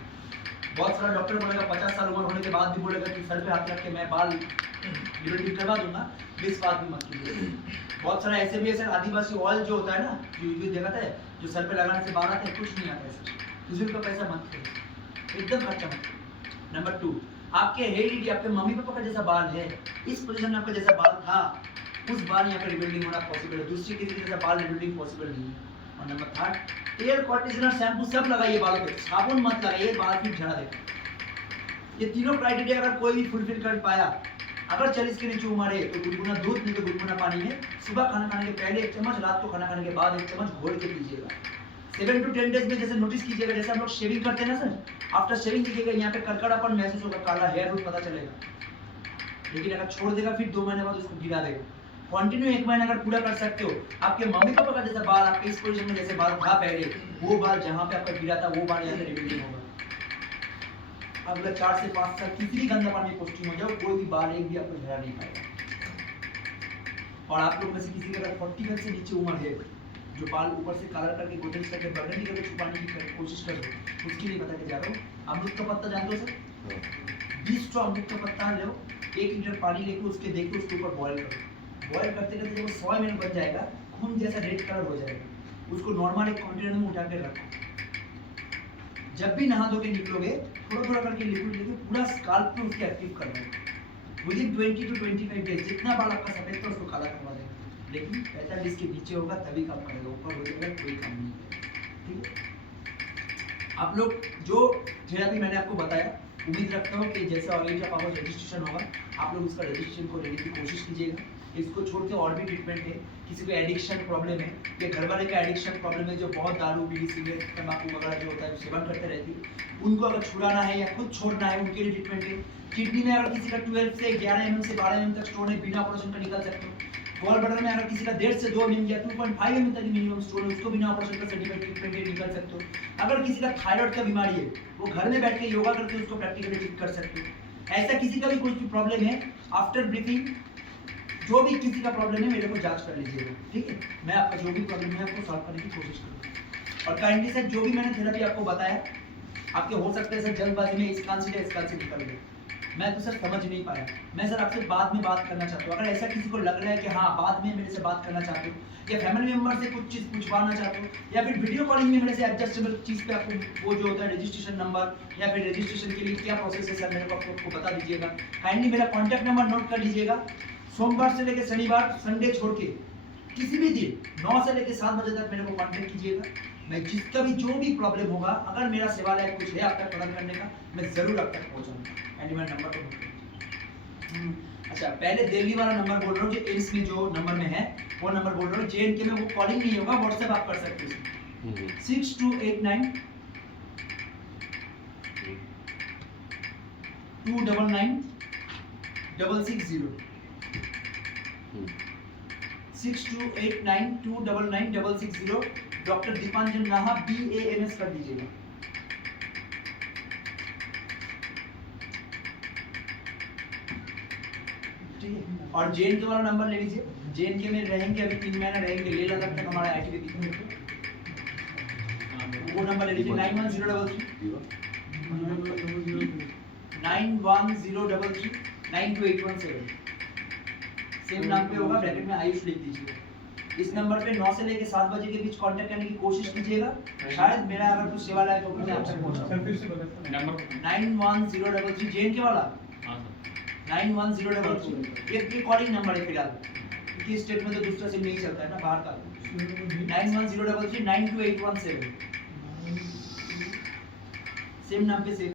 बहुत सारा डॉक्टर बोलेगा 50 साल उम्र होने के बाद भी बोलेगा कि सर पे हाथ रख के मैं बाल रिबिल्डिंग करवा दूंगा, विश्वास भी मत कीजिए। बहुत सारा ऐसे भी है सर, आदिवासी ऑयल जो होता है ना, जो देखा है, जो सर पे लगाने से बाल आते हैं, कुछ नहीं आता है सर। फिजूल का पैसा मत करिए, एकदम खर्चा मत करिए। नंबर 2, आपके हेरिडिटी, आपके मम्मी पापा का जैसा बाल है, इस पोजीशन में आपका जैसा बाल था, उस बाल यहाँ पे रिबिल्डिंग होना पॉसिबल है। दूसरी किसी जैसा बाल रिबिल्डिंग पॉसिबल नहीं है। और नंबर 3, एयर कंडीशनर, शैम्पू सब लगाइए बालों पे, साबुन मत लगाइए, बाल फिर झड़ा देगा। ये तीनों क्राइटेरिया अगर कोई भी फुलफिल कर पाया, अगर 40 के नीचे उम्र है, तो गुनगुना दूध नहीं तो गुनगुना पानी में सुबह खाना खाने के पहले 1 चम्मच, रात को खाना खाने के बाद 1 चम्मच घोल के पीजिएगा। 7 to 10 डेज में जैसे नोटिस कीजिएगा, जैसे हम लोग शेविंग करते हैं ना सर, आफ्टर शेविंग कीजिएगा, यहाँ पे करकड़ापन महसूस होगा, काला हेयर रूट पता चलेगा। लेकिन अगर छोड़ देगा फिर 2 महीने बाद उसको गिरा देगा। कंटिन्यू 1 महीना अगर पूरा कर सकते हो, आपके मम्मी पापा का जैसा बाल, आपके इस पोजीशन में जैसे बाल था पहले, वो बाल जहाँ पे आपका गिरा था, वो बाल यहाँ पे रिबिल्डिंग होगा। अगला 4 से 5 साल किसी भी गंदा पानी में पोस्टिंग हो जाओ, कोई भी बाल एक भी आपको झड़ा नहीं पाएगा। और आप लोग में से किसी का अगर 40 से नीचे उम्र है, जो बाल ऊपर से कलर करके गोटेज करके बर्गंडी करके छुपाने की कोशिश कर रहे हो, उसके लिए बता के जा रहा हूँ। अमरूद का पत्ता जानते हो सर? 20 स्ट्रॉ अमरूद का पत्ता लो, 1 लीटर पानी लेके उसके देखो, उसके ऊपर बॉयल करो। बॉयल करते करते जब 100 ml बन जाएगा, खून जैसा रेड कलर हो जाएगा, उसको नॉर्मल एक कंटेनर में उठा के रखो। जब भी नहा धो के निकलोगे, थोड़ा थोड़ा करके लिक्विड लेके पूरा स्काल्प पे उसके एक्टिव करना है। विदिन 20 to 25 डेज जितना बाल आपका सफेद था उसको काला करवा देगा। लेकिन 45 के नीचे होगा तभी काम करेगा, ऊपर हो जाएगा कोई काम नहीं है। ठीक है, आप लोग जो थेरेपी मैंने आपको बताया, उम्मीद रखता हूँ कि जैसे ऑलरेडी आप रजिस्ट्रेशन होगा, आप लोग उसका रजिस्ट्रेशन को लेने की कोशिश कीजिएगा। इसको छोड़ के और भी ट्रीटमेंट है। किसी को एडिक्शन प्रॉब्लम है या घर वाले का एडिक्शन प्रॉब्लम है, जो बहुत दारू बीड़ी सिगरेट तंबाकू वगैरह जो होता है सेवन करते रहती है, उनको अगर छुड़ाना है या खुद छोड़ना है उनके लिए ट्रीटमेंट है। किडनी में अगर किसी का 12 से 11 mm से 12 mm तक स्टोन है, बिना ऑपरेशन का निकल सकते हो। गॉल ब्लैडर में अगर किसी का 1.5 से 2 mm या 2.5 mm तक मिनिमम स्टोन है, उसको बिना ऑपरेशन का सर्जिकल ट्रीटमेंट है निकल सकते हो। अगर किसी का थायराइड का बीमारी है, वो घर में बैठ के योगा करके उसको प्रैक्टिकली ठीक कर सकते हो। ऐसा किसी का भी कुछ प्रॉब्लम है, आफ्टर ब्रीथिंग जो भी किसी का प्रॉब्लम है मेरे को जांच कर लीजिएगा, ठीक है। मैं आपका जो भी प्रॉब्लम है आपको सॉल्व करने की कोशिश करूँगा। और काइंडली सर जो भी मैंने थेरेपी आपको बताया, आपके हो सकते हैं सर जल्दबाजी में इस कान से निकल गए, मैं तो सर समझ नहीं पाया। मैं सर आपसे बाद में बात करना चाहता हूँ। अगर ऐसा किसी को लग रहा है कि हाँ बाद में मेरे से बात करना चाहते हो या फैमिली मेंबर से कुछ चीज़ पूछवाना चाहते हो या फिर वीडियो कॉलिंग में मेरे से एडजस्टेबल चीज़ पे आपको वो जो होता है रजिस्ट्रेशन नंबर या फिर रजिस्ट्रेशन के लिए क्या प्रोसेस है सर, मेरे को आपको बता दीजिएगा। काइंडली मेरा कॉन्टैक्ट नंबर नोट कर लीजिएगा। सोमवार से लेकर शनिवार, संडे छोड़ के किसी भी दिन 9 से लेकर 7 बजे तक मेरे को कॉन्टैक्ट कीजिएगा। मैं जिसका भी जो भी प्रॉब्लम होगा, अगर मेरा सेवा लायक कुछ है आप तक प्रदान करने का, मैं जरूर आप तक पहुंचाऊंगा। एंड मेरा नंबर तो अच्छा, पहले दिल्ली वाला नंबर बोल रहा हूँ जो एम्स में जो नंबर में है वो नंबर बोल रहा हूँ। JNK में वो कॉलिंग नहीं होगा, व्हाट्सएप आप कर सकते हो 6289 299 660 6289 299 660। डॉक्टर दीपांजन नाहा BAMS कर दीजिएगा। ठीक है, और JNK वाला नंबर ले लीजिए। JNK में रहेंगे अभी 3 महीना रहेंगे, ले लद्दाख तक हमारा ITD वो नंबर ले लीजिए 91033 91033 92817। सेम नाम पे होगा, ब्रैकेट में आयुष लिख दीजिएगा। इस नंबर पे 9 से लेकर 7 बजे के बीच कांटेक्ट करने की कोशिश कीजिएगा। शायद मेरा अगर कुछ सेवा लायक होगा मैं आप तक पहुंचाऊंगा। सर फिर से बताइए नंबर 91033 JNK वाला हाँ सर 91033 ये कॉलिंग नंबर है फिलहाल, क्योंकि स्टेट में तो दूसरा सिम नहीं चलता है ना बाहर का। 91033 92817 सेम नाम पे सेव